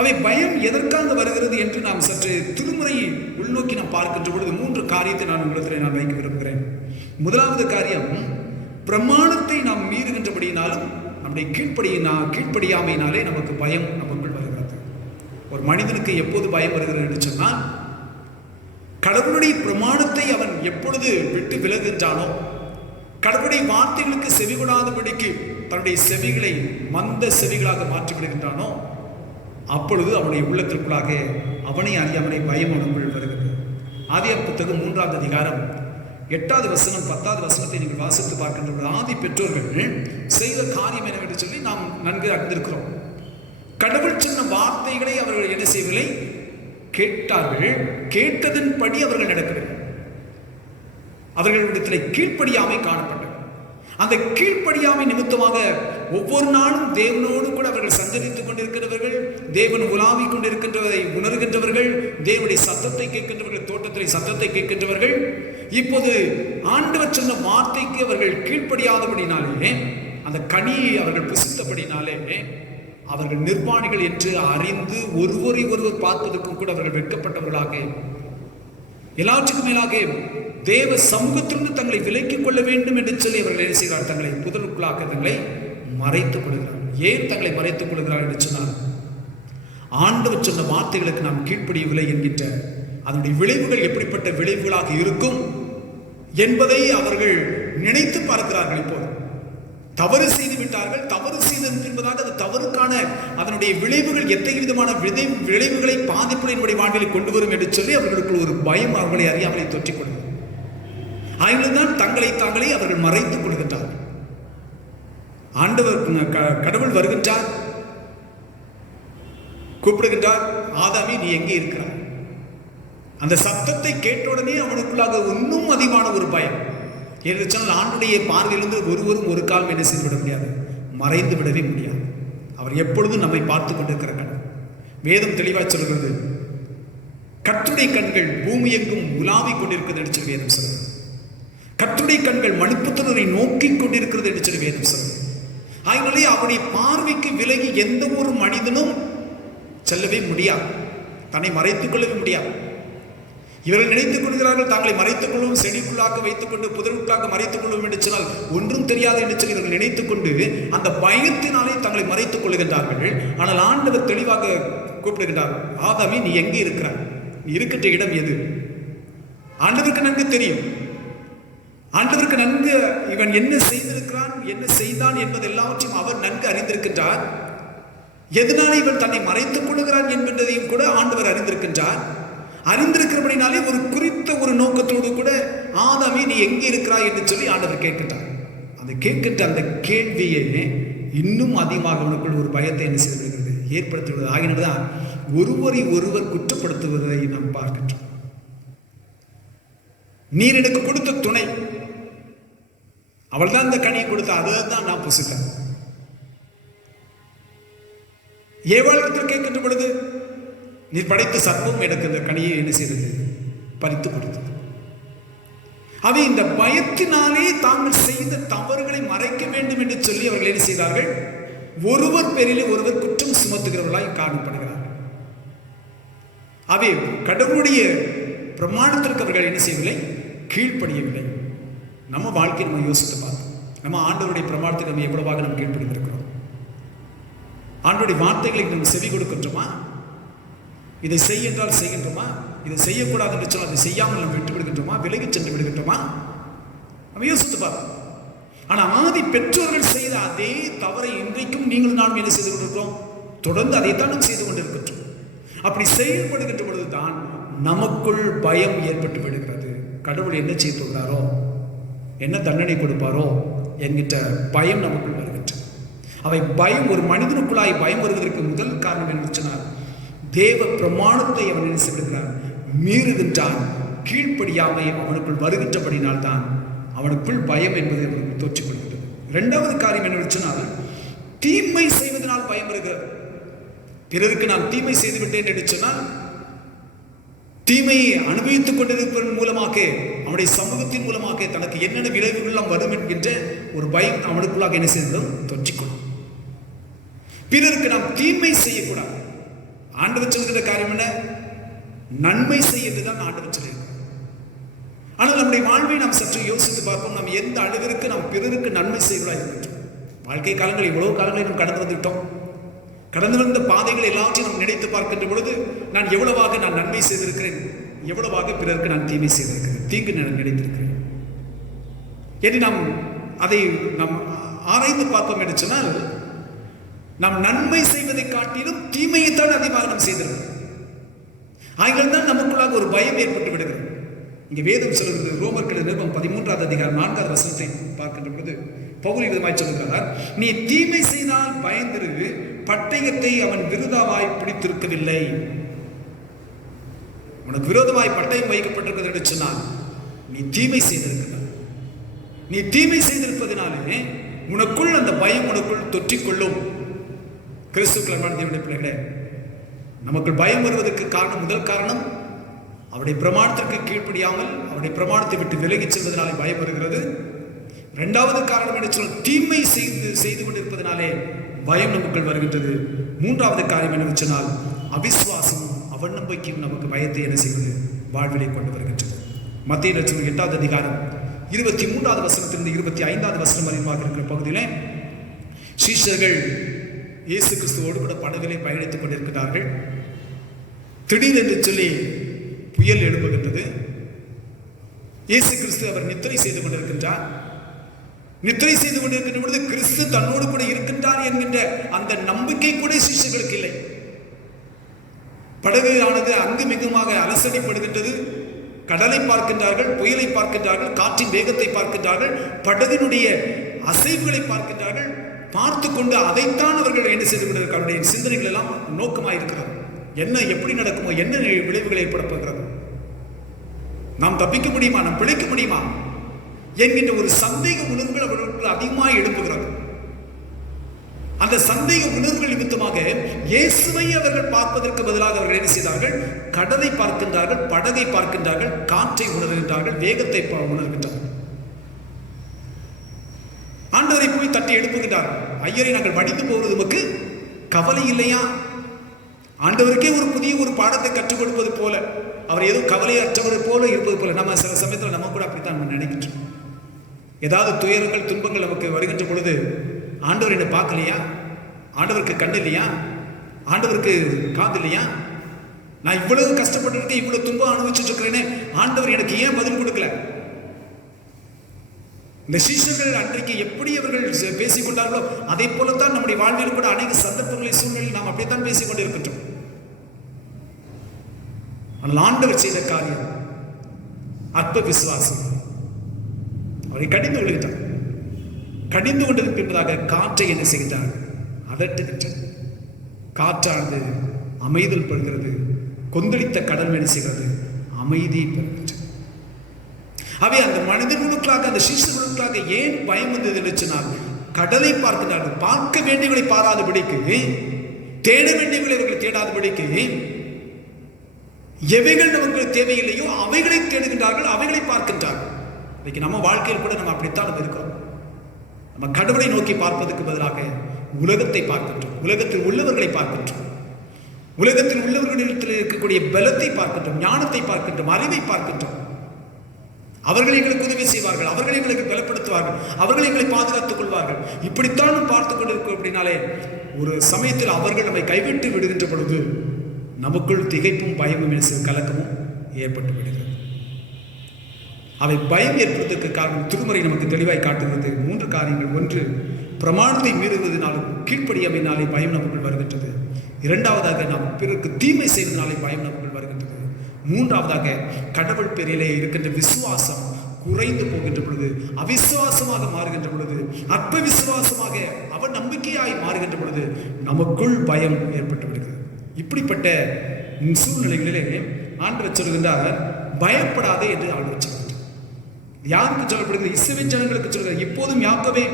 அவை பயம் எதற்காக வருகிறது என்று நாம் சற்று திருமுறையை உள்நோக்கி நாம் பார்க்கின்ற பொழுது 3 காரியத்தை நான் உங்களிடத்தில் நான் வைக்க விரும்புகிறேன். முதலாவது காரியம், பிரமாணத்தை நாம் மீறுகின்றபடியினாலும் நம்முடைய கீழ்ப்படியாமையினாலே நமக்கு பயம் நமக்குள் வருகிறது. ஒரு மனிதனுக்கு எப்போது பயம் வருகிறது என்று சொன்னால், கடவுளுடைய பிரமாணத்தை அவன் எப்பொழுது விட்டு விலகுகின்றானோ, கடவுளுடைய வார்த்தைகளுக்கு செவிகொடாதபடிக்கு தன்னுடைய செவிகளை மந்த செவிகளாக மாற்றிவிடுகின்றானோ, அப்பொழுது அவனுடைய உள்ளத்திற்குள்ளாக அவனை அறியாமலே பயம் அவனுக்குள் வருகிறது. ஆதியாகமம் புத்தகம் 3வது அதிகாரம் 8வது வசனம் 10வது வசனத்தை நீங்கள் வாசித்து பார்க்கின்ற ஆதி பெற்றோர்கள் செய்த காரியம் என்னவென்று சொல்லி நாம் நன்கு அறிந்திருக்கிறோம். கடவுள் சொன்ன வார்த்தைகளை அவர்கள் என்ன செய்யவில்லை, கேட்டார்கள். கேட்டதன்படி அவர்கள் நடக்கவில்லை. அவர்களிடத்தில் கீழ்ப்படியாமை காணப்பட்டது. அந்த கீழ்ப்படியாமை நிமித்தமாக ஒவ்வொரு நாளும் தேவனோடு கூட அவர்கள் சஞ்சரித்துக் கொண்டிருக்கிறவர்கள், தேவன் உலாவிக் கொண்டிருக்கின்றதை உணர்கின்றவர்கள், தேவனுடைய சத்தத்தை கேட்கின்றவர்கள், தோட்டத்தில் சத்தத்தை கேட்கின்றவர்கள். இப்போது ஆண்டவர் சொன்ன வார்த்தைக்கு அவர்கள் கீழ்ப்படியாதபடினாலே, அந்த கனியை அவர்கள் புசித்தபடினாலே அவர்கள் நிர்வாணிகள் என்று அறிந்து ஒருவரை ஒருவர் பார்ப்பதற்கும் கூட அவர்கள் வெட்கப்பட்டவர்களாக, எல்லாவற்றுக்கும் மேலாக தேவ சமூகத்திலிருந்து தங்களை விலக்கிக் கொள்ள வேண்டும் என்று சொல்லி அவர்கள் என்ன செய்கிறார்? தங்களை புதருக்குள்ளாக தங்களை மறைத்துக் கொள்கிறார். ஏன் தங்களை மறைத்துக் கொள்கிறார் என்று சொன்னால், ஆண்டவர் சொன்ன வார்த்தைகளுக்கு நாம் கீழ்ப்படியவில்லை என்கின்ற அதனுடைய விளைவுகள் எப்படிப்பட்ட விளைவுகளாக இருக்கும் என்பதை அவர்கள் நினைத்து பார்க்கிறார்கள். இப்போது தவறு செய்து விட்டார்கள். தவறு செய்தது என்பதாக அது தவறுக்கான அதனுடைய விளைவுகள் எத்தகைய விதமான விளைவுகளை பாதிப்புகளை என்னுடைய வாழ்வில் கொண்டு வரும் என்று சொல்லி அவர்களுக்கு ஒரு பயம் அவர்களை அறியாமலை தொற்றிக் கொள்கிறது. ஆகினால்தான் தங்களை தாங்களே அவர்கள் மறைத்துக் கொள்கின்றார்கள். ஆண்டவர் கடவுள் வருகின்றார், கூப்பிடுகின்றார், ஆதாமி நீ எங்கே இருக்கிறாய்? அந்த சத்தத்தை கேட்டவுடனே அவனுக்குள்ளாக இன்னும் அதிகமான ஒரு பயம். என்று சொன்னால் ஆண்டுடைய பார்வையிலிருந்து ஒருவரும் ஒரு காலம் என்ன செய்து விட முடியாது, மறைந்து விடவே முடியாது. அவர் எப்பொழுதும் நம்மை பார்த்து கொண்டிருக்கிற கடவுள். வேதம் தெளிவாக சொல்கிறது, கர்த்தருடைய கண்கள் பூமி எங்கும் உலாவிக் கொண்டிருக்கிறது என்று சொல்லி வேதம் சொல்கிறது. கர்த்தருடைய கண்கள் மனுப்புத்திரரை நோக்கி கொண்டிருக்கிறது என்று சொல்லி வேதம் சொல்கிறது. அதனாலே அவருடைய பார்வைக்கு விலகி எந்த ஒரு மனிதனும் செல்லவே முடியாது, தன்னை மறைத்துக் கொள்ளவே முடியாது. இவர்கள் நினைத்துக் கொள்கிறார்கள் தாங்களை மறைத்துக் கொள்ளும், செடிக்குள்ளாக வைத்துக் கொண்டு புதருக்குள்ளாக மறைத்துக் கொள்ளும் என்று சொன்னால் ஒன்றும் தெரியாது என்று சொல்லி இவர்கள் நினைத்துக் கொண்டு அந்த பயத்தினாலே தங்களை மறைத்துக் கொள்ளுகின்றார்கள். ஆனால் ஆண்டவர் தெளிவாக கூப்பிடுகின்றார், ஆதாமி நீ எங்கே இருக்கிறாய்? நீ இருக்கின்ற இடம் எது? ஆண்டவருக்கு நன்கு தெரியும். ஆண்டவருக்கு நன்கு இவன் என்ன செய்திருக்கிறான், என்ன செய்தான் என்பது எல்லாவற்றையும் அவர் நன்கு அறிந்திருக்கின்றார். எதனால இவன் தன்னை மறைத்துக் கொள்ளுகிறான் என்பதையும் கூட ஆண்டவர் அறிந்திருக்கின்றார். அறிந்திருக்கிறபடினாலே ஒரு குறித்த ஒரு நோக்கத்தோடு கூட ஆதாமி நீ எங்கே இருக்கிறாய் என்று சொல்லி ஆண்டவர் கேட்கின்றார். அந்த கேட்கின்ற அந்த கேள்வியை இன்னும் அதிகமாக அவனுக்குள் ஒரு பயத்தை என்ன செய்து ஏற்படுத்துகிறது. ஆகினதான் ஒருவரை ஒருவர் குற்றப்படுத்துவதை நாம் பார்க்கின்றோம். நீர் எனக்கு கொடுத்த துணை, அவள் தான் இந்த கனியை கொடுத்த, அதை தான் நான் புசித்தேன். ஏவாளத்தில் கேட்கின்ற பொழுது நீர் படைத்த சர்ப்பம் எனக்கு இந்த கனியை என்ன செய்தது, பறித்து கொடுத்தது. அவை இந்த பயத்தினாலே தாங்கள் செய்த தவறுகளை மறைக்க வேண்டும் என்று சொல்லி அவர்கள் என்ன செய்தார்கள், ஒருவர் பேரிலே ஒருவர் குற்றம் சுமத்துகிறவர்களாய் காணப்படுகிறார்கள். அவை கடவுளுடைய பிரமாணத்திற்கு அவர்கள் என்ன செய்யவில்லை, கீழ்ப்படியவில்லை. நம்ம வாழ்க்கையை நம்ம யோசித்து பார்த்தோம். நம்ம ஆண்டவருடைய பிரமாணத்துக்கு நம்ம எவ்வளவாக நம்ம கீழ்ப்படிந்திருக்கிறோம்? ஆண்டவருடைய வார்த்தைகளுக்கு நம்ம செவி கொடுக்கின்றோமா? இதை செய்ய என்றால் செய்கின்றோமா? இதை செய்யக்கூடாது என்று சொன்னால் அதை செய்யாமல் நம்ம விட்டு விடுகின்றோமா? விலகி சென்று விடுகின்றோமா? நம்ம யோசித்து பார்த்தோம். ஆனால் ஆதி பெற்றோர்கள் செய்த அதே தவறை இன்றைக்கும் நீங்கள் நாம் என்ன செய்து கொண்டிருக்கிறோம்? தொடர்ந்து அதைத்தான் நாம் செய்து கொண்டிருக்கின்றோம். அப்படி செயல்படுகின்ற பொழுதுதான் நமக்குள் பயம் ஏற்பட்டு விடுகிறது. கடவுள் என்ன செய்து கொள்கிறாரோ, என்ன தண்டனை கொடுப்பாரோ என்கின்ற பயம் நமக்குள் வருகின்றது. அவை பயம், ஒரு மனிதனுக்குள்ளாய் பயம் வருவதற்கு முதல் காரணம் என்ன சொன்னால், தேவ பிரமாணத்தை அவன் என்ன செய்கிறான், மீறுகின்றான். கீழ்ப்படியாமை அவனுக்குள் வருகின்றபடினால் தான் அவனுக்குள் பயம் என்பது அவனுக்கு தோற்றிக்கொள்கிறது. இரண்டாவது காரியம் என்ன சொன்னால், தீமை செய்வதனால் பயம் வருகிறது. பிறருக்கு நான் தீமை செய்து விட்டேன் என்று சொன்னால், தீமையை அனுபவித்துக் கொண்டிருப்பதன் மூலமாக, அவனுடைய சமூகத்தின் மூலமாக தனக்கு என்னென்ன விளைவுகள் வரும் என்கின்ற ஒரு பயம் அவனுக்குள்ளாக என்ன செய்ததும் தொற்றிக்கொள்ளும். பிறருக்கு நாம் தீமை செய்யக்கூடாது. ஆண்டவர் சொல்கிற காரியம் என்ன, நன்மை செய்யறதுதான் ஆண்டவர் சொல்லியிருக்கிறார். ஆனால் நம்முடைய வாழ்வை நாம் சற்று யோசித்து பார்ப்போம். நாம் எந்த அளவிற்கு நாம் பிறருக்கு நன்மை செய்கிறோம் இருக்கின்றோம். வாழ்க்கை காலங்கள் இவ்வளவு காலங்களை நாம் கடந்து வந்துவிட்டோம். கடந்து வந்த பாதைகள் எல்லாவற்றையும் நாம் நினைத்து பார்க்கின்ற பொழுது, நான் எவ்வளவாக நான் நன்மை செய்திருக்கிறேன், எவ்வளவாக பிறருக்கு நான் தீமை செய்திருக்கிறேன், தீங்கு நான் நினைத்திருக்கிறேன் என்று நாம் அதை நாம் ஆராய்ந்து பார்ப்போம் என்று சொன்னால், நாம் நன்மை செய்வதை காட்டிலும் தீமையைத்தான் அதிகமாக நாம் செய்திருக்கிறோம். ஆகினால் தான் நமக்குள்ளாக ஒரு பயம் ஏற்பட்டு விடுகிறது. இங்கே வேதம் சொல்கிறது, ரோமர்கள் நிருபம் 13வது அதிகாரம் 4வது வசனத்தை பார்க்கின்ற பொழுது பவுல் விதமாய் சொல்கிறார், நீ தீமை செய்தால் பயந்திரு, பட்டயத்தை அவன் விருதாவாய் பிடித்திருக்கவில்லை. உனக்கு விரோதமாய் பட்டயம் வைக்கப்பட்டிருக்கிறது என்று சொன்னால் நீ தீமை செய்திருக்கிறார். நீ தீமை செய்திருப்பதினாலே உனக்குள் அந்த பயம் உனக்குள் தொற்றிக்கொள்ளும். கிறிஸ்துக்கள் தேவனுடைய பிள்ளைகளே, நமக்குள் பயம் வருவதற்கு காரணம், முதல் காரணம் அவருடைய பிரமாணத்திற்கு கீழ்ப்படியாமல் அவருடைய பிரமாணத்தை விட்டு விலகி செல்வதனாலே பயம் வருகிறது. இரண்டாவது காரணம் என்ன சொன்னால் தீமை செய்து கொண்டிருப்பதனாலே பயம் நமக்குள் வருகின்றது. மூன்றாவது காரியம் என்ன சொன்னால் அவிசுவாசம் அவநம்பிக்கையும் நமக்கு பயத்தை என்ன செய்வது வாழ்விலை கொண்டு வருகின்றது. மத்திய நட்சத்திரம் 8வது அதிகாரம் 23வது வசனத்திலிருந்து 25வது வசனம் வரையிலாக இருக்கிற பகுதியிலே சீஷர்கள் இயேசு கிறிஸ்துவோடு கூட படகிலே பயணித்துக் கொண்டிருக்கிறார்கள். திடீரென்று சொல்லி புயல் எழுப்புகின்றது. இயேசு கிறிஸ்து அவர் நித்திரை செய்து கொண்டிருக்கின்றார். நித்திரை செய்து கொண்டிருக்கின்ற பொழுது கிறிஸ்து தன்னோடு கூட இருக்கின்றார் என்கின்ற அந்த நம்பிக்கை கூட சீஷர்களுக்கு இல்லை. படகு ஆனது அங்குமிங்குமாக அலசடிப்படுகின்றது. கடலை பார்க்கின்றார்கள், புயலை பார்க்கின்றார்கள், காற்றின் வேகத்தை பார்க்கின்றார்கள், படகினுடைய அசைவுகளை பார்க்கின்றார்கள். பார்த்து கொண்டு அதைத்தான் அவர்கள் என்ன செய்து கொண்டிருக்கிறார்கள். சிந்தனைகள் எல்லாம் நோக்கமாயிருக்கிறது. என்ன எப்படி நடக்குமோ, என்ன விளைவுகள் ஏற்பட போகிறது, நாம் தப்பிக்க முடியுமா, நாம் பிழைக்க முடியுமா என்கின்ற ஒரு சந்தேக உணர்வுகள் அவர்களுக்கு அதிகமாக எழுப்புகிறது. அந்த சந்தேக உணர்வுகள் நிமித்தமாக இயேசுவை அவர்கள் பார்ப்பதற்கு பதிலாக அவர்கள் என்ன செய்தார்கள், கடலை பார்க்கின்றார்கள், படகை பார்க்கின்றார்கள், காற்றை உணர்கின்றார்கள், வேகத்தை உணர்கின்றார்கள். ஆண்டவரை போய் தட்டி எழுப்புகின்றார்கள். ஐயரை, நாங்கள் மடிந்து போவது நமக்கு கவலை இல்லையா? ஆண்டவருக்கே ஒரு புதிய ஒரு பாடத்தை கற்றுக் கொடுப்பது போல, அவர் ஏதோ கவலையற்றவர் போல இருப்பது போல நம்ம சில சமயத்தில் நம்ம கூட அப்படித்தான் நினைக்கின்றோம். ஏதாவது துயரங்கள் துன்பங்கள் நமக்கு வருகின்ற பொழுது ஆண்டவர் என்ன பார்க்கலையா, ஆண்டவருக்கு கண் இல்லையா, ஆண்டவருக்கு காது இல்லையா, நான் இவ்வளவு கஷ்டப்பட்டு இருக்கேன், இவ்வளவு துன்பம் அனுபவிச்சுட்டு இருக்கிறேனே, ஆண்டவர் எனக்கு ஏன் பதில் கொடுக்கல? இந்த சீஷர்கள் அன்றைக்கு எப்படி அவர்கள் பேசிக் கொண்டார்களோ அதை போலத்தான் நம்முடைய வாழ்வில் கூட அநேக சந்தர்ப்பங்களை சூழ்நிலையில் நாம் அப்படித்தான் பேசிக் கொண்டிருக்கின்றோம். ஆனால் ஆண்டவர் செய்த காரியம் அற்ப விசுவாசம். அவரை கடிந்து விழுகின்றார். கடிந்து கொண்டதற்கு என்பதாக காற்றை என்ன செய்கின்றார், அதட்டுகின்றார். காற்றானது அமைதல் பெறுகிறது. கொந்தளித்த கடல் என்ன செய்கிறது, அமைதியை பெறுகின்றது. அவை அந்த மனிதர்களுக்காக, அந்த சீஷர்களுக்காக ஏன் பயம் வந்தது என்று சொன்னால், கடலை பார்க்கிறார்கள். பார்க்க வேண்டியவர்களை பாராதபடிக்கு, தேட வேண்டியவர்களை அவர்கள் தேடாதபடிக்கு, எவைகள் நமக்கு தேவையில்லையோ அவைகளை தேடுகின்றார்கள், அவைகளை பார்க்கின்றார்கள். இன்னைக்கு நம்ம வாழ்க்கையில் கூட நம்ம அப்படித்தான் இருக்கிறோம். நம்ம கடவுளை நோக்கி பார்ப்பதற்கு பதிலாக உலகத்தை பார்க்கின்றோம், உலகத்தில் உள்ளவர்களை பார்க்கின்றோம், உலகத்தில் உள்ளவர்களிடத்தில் இருக்கக்கூடிய பலத்தை பார்க்கின்றோம், ஞானத்தை பார்க்கின்றோம், அறிவை பார்க்கின்றோம். அவர்கள் எங்களுக்கு உதவி செய்வார்கள், அவர்கள் எங்களுக்கு பலப்படுத்துவார்கள், அவர்கள் எங்களை பாதுகாத்துக் கொள்வார்கள். இப்படித்தான் பார்த்துக் கொண்டிருக்கும். அப்படின்னாலே ஒரு சமயத்தில் அவர்கள் நம்மை கைவிட்டு விடுகின்ற பொழுது நமக்குள் திகைப்பும் பயமும் கலக்கமும் ஏற்பட்டு விடுகிறது. அவை பயம் ஏற்படுவதற்கு காரணம் திருமறை நமக்கு தெளிவாய் காட்டுகிறது. 3 காரியங்கள். 1, பிரமாணத்தை மீறுவதனாலும் கீழ்ப்படியாமையினாலே பயம் நமக்குள் வருகின்றது. 2வதாக நாம் பிறருக்கு தீமை செய்வதனாலே பயம் நமக்குள் வருகின்றது. 3வதாக கடவுள் பேரிலே இருக்கின்ற விசுவாசம் குறைந்து போகின்ற பொழுது, அவிசுவாசமாக மாறுகின்ற பொழுது, அற்ப விசுவாசமாக அவன் நம்பிக்கையாய் மாறுகின்ற பொழுது நமக்குள் பயம் ஏற்பட்டு விடுகிறது. இப்படிப்பட்ட சூழ்நிலைகளிலே ஆண்டவர் சொல்கின்றார், பயப்படாதே என்று ஆண்டவர் சொல்கிறார். யாருக்கு சொல்லப்படுகிறது? இஸ்ரவேல் ஜனங்களுக்கு சொல்கிறார். இப்போதும் யாக்கோபே,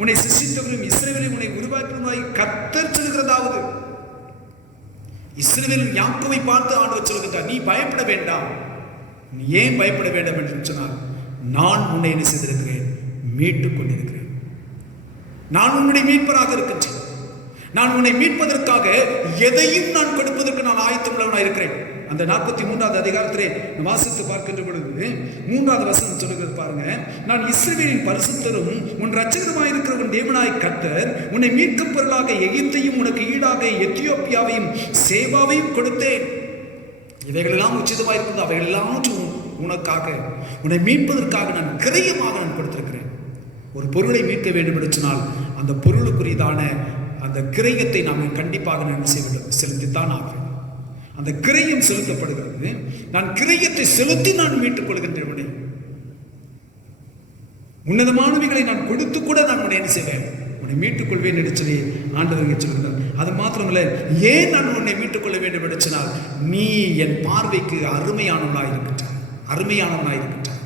உன்னை சிருஷ்டித்தவரும் இஸ்ரவேலை உன்னை உருவாக்கினவராய் கர்த்தர் சொல்கிறதாவது. இஸ்ரவேலின் யாக்கோபை பார்த்து ஆண்டவர் சொல்கின்றார், நீ பயப்பட வேண்டாம். நீ ஏன் பயப்பட வேண்டாம் என்று சொன்னால், நான் உன்னை என்ன செய்திருக்கிறேன், மீட்டுக் கொண்டிருக்கிறேன். நான் உன்னுடைய மீட்பராக இருக்கின்றேன். நான் உன்னை மீட்பதற்காக எதையும் நான் கொடுப்பதற்கு நான் ஆயத்தமுள்ளவனாக இருக்கிறேன். அந்த 43வது அதிகாரத்திலே வாசித்து பார்க்கின்ற பொழுது 3வது வசனம் சொல்லுகிறது பாருங்க. நான் இஸ்ரவேலின் பரிசுத்தரும் உன் இரட்சகருமாய் இருக்கிற உன் தேவனாய் கர்த்தர் உன்னை மீட்கும் பொருளாக எகிப்தையும் உனக்கு ஈடாக எத்தியோப்பியாவையும் சேபாவையும் கொடுத்தேன். இவைகளெல்லாம் உச்சிதமாக இருக்கிறது. அவைகள் எல்லாவற்றும் உனக்காக, உன்னை மீட்பதற்காக நான் கிரயமாக நான் கொடுத்திருக்கிறேன். ஒரு பொருளை மீட்க வேண்டும் என்று சொன்னால் அந்த பொருளுக்குரியதான அந்த கிரயத்தை நாம் கண்டிப்பாக நான் செய்ய வேண்டும், செலுத்தித்தான் ஆகிறேன். அந்த கிரயம் செலுத்தப்படுகிறது. நான் கிரயத்தை செலுத்தி நான் மீட்டுக் கொள்கின்றவனே. உன்னதமானவைகளை நான் கொடுத்து கூட நான் உன்னை என்ன செய்வேன், உன்னை மீட்டுக் கொள்வேன் என்று சொல்லி ஆண்டவர் சொல்கிறார். அது மாத்திரமல்ல, ஏன் நான் உன்னை மீட்டுக் கொள்ள வேண்டும் என்று சொன்னால், நீ என் பார்வைக்கு அருமையானவனாய் இருக்கின்றாய், அருமையானவனாய் இருக்கின்றாய்,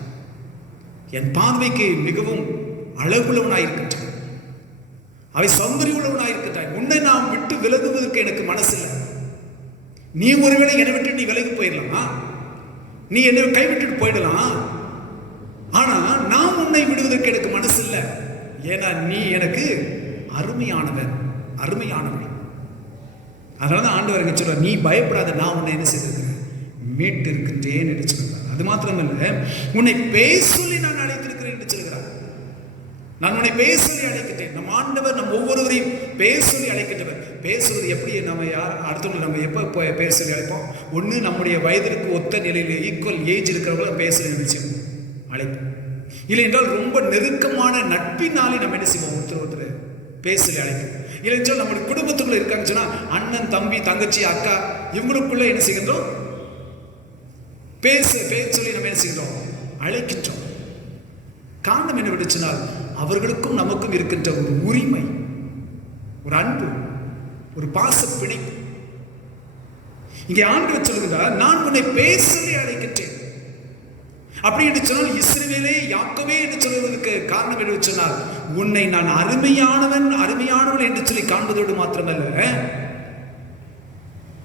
என் பார்வைக்கு மிகவும் அழகுள்ளவனாய் இருக்கின்றாய், அவை சௌந்தரிய உள்ளவனாய் இருக்கின்றாய். உன்னை நாம் விட்டு விலகுவதற்கு எனக்கு மனசில்லை. நீ ஒருவேளை என்னை விட்டு நீ விலகி போயிடலாம், நீ என்னை கைவிட்டுட்டு போயிடலாம். ஆனா நான் உன்னை விடுவதற்கு எனக்கு மனசு இல்லை. ஏன்னா நீ எனக்கு அருமையானவன், அருமையானவன். அதனாலதான் ஆண்டவர் என்ன சொல்றார், நீ பயப்படாத, நான் உன்னை என்ன செய்திருக்கிறேன், மீட்டு இருக்கின்றேன் என்று சொல்கிறார். அது மாத்திரமல்ல, உன்னை பேர் சொல்லி நான் அழைத்திருக்கிறேன் என்று சொல்கிறார். நான் உன்னை பேர் சொல்லி அழைக்கின்றேன். நம் ஆண்டவர் நம் ஒவ்வொருவரையும் பேர் சொல்லி அழைக்கின்றவர். பேசுறது எப்படி, நம்ம யார் அடுத்தவங்க நம்ம எப்போ பேர் சொல்லி அழைப்போம்? ஒன்று நம்முடைய வயதிற்கு ஒத்த நிலையில் ஈக்குவல் ஏஜ் இருக்கிறவங்கள பேசுகிற நிச்சயம் அழைப்போம். இல்லை என்றால் ரொம்ப நெருக்கமான நட்பினாலே நம்ம என்ன செய்வோம், ஒருத்தர் பேர் சொல்லி அழைப்போம். இல்லை என்றால் நம்முடைய குடும்பத்துக்குள்ள இருக்காங்கன்னு சொன்னால் அண்ணன், தம்பி, தங்கச்சி, அக்கா, இவங்களுக்குள்ள என்ன செய்கின்றோம், பேர் சொல்லி நம்ம என்ன செய்கிறோம், அழைக்கின்றோம். காரணம் என்ன விடுச்சுனால் அவர்களுக்கும் நமக்கும் இருக்கின்ற ஒரு உரிமை, ஒரு அன்பு, ஒரு பாச பிணைப்பு. இங்கே ஆண்டவர் சொல்கிறார், நான் உன்னை பேர் சொல்லி அழைக்கின்றேன். அப்படி என்று சொன்னால் இஸ்ரவேலே, யாக்கோபே என்று சொல்வதற்கு காரணம் என்று சொன்னால் உன்னை நான் அருமையானவன், அருமையானவன் என்று சொல்லி காண்பதோடு மாத்திரமல்ல,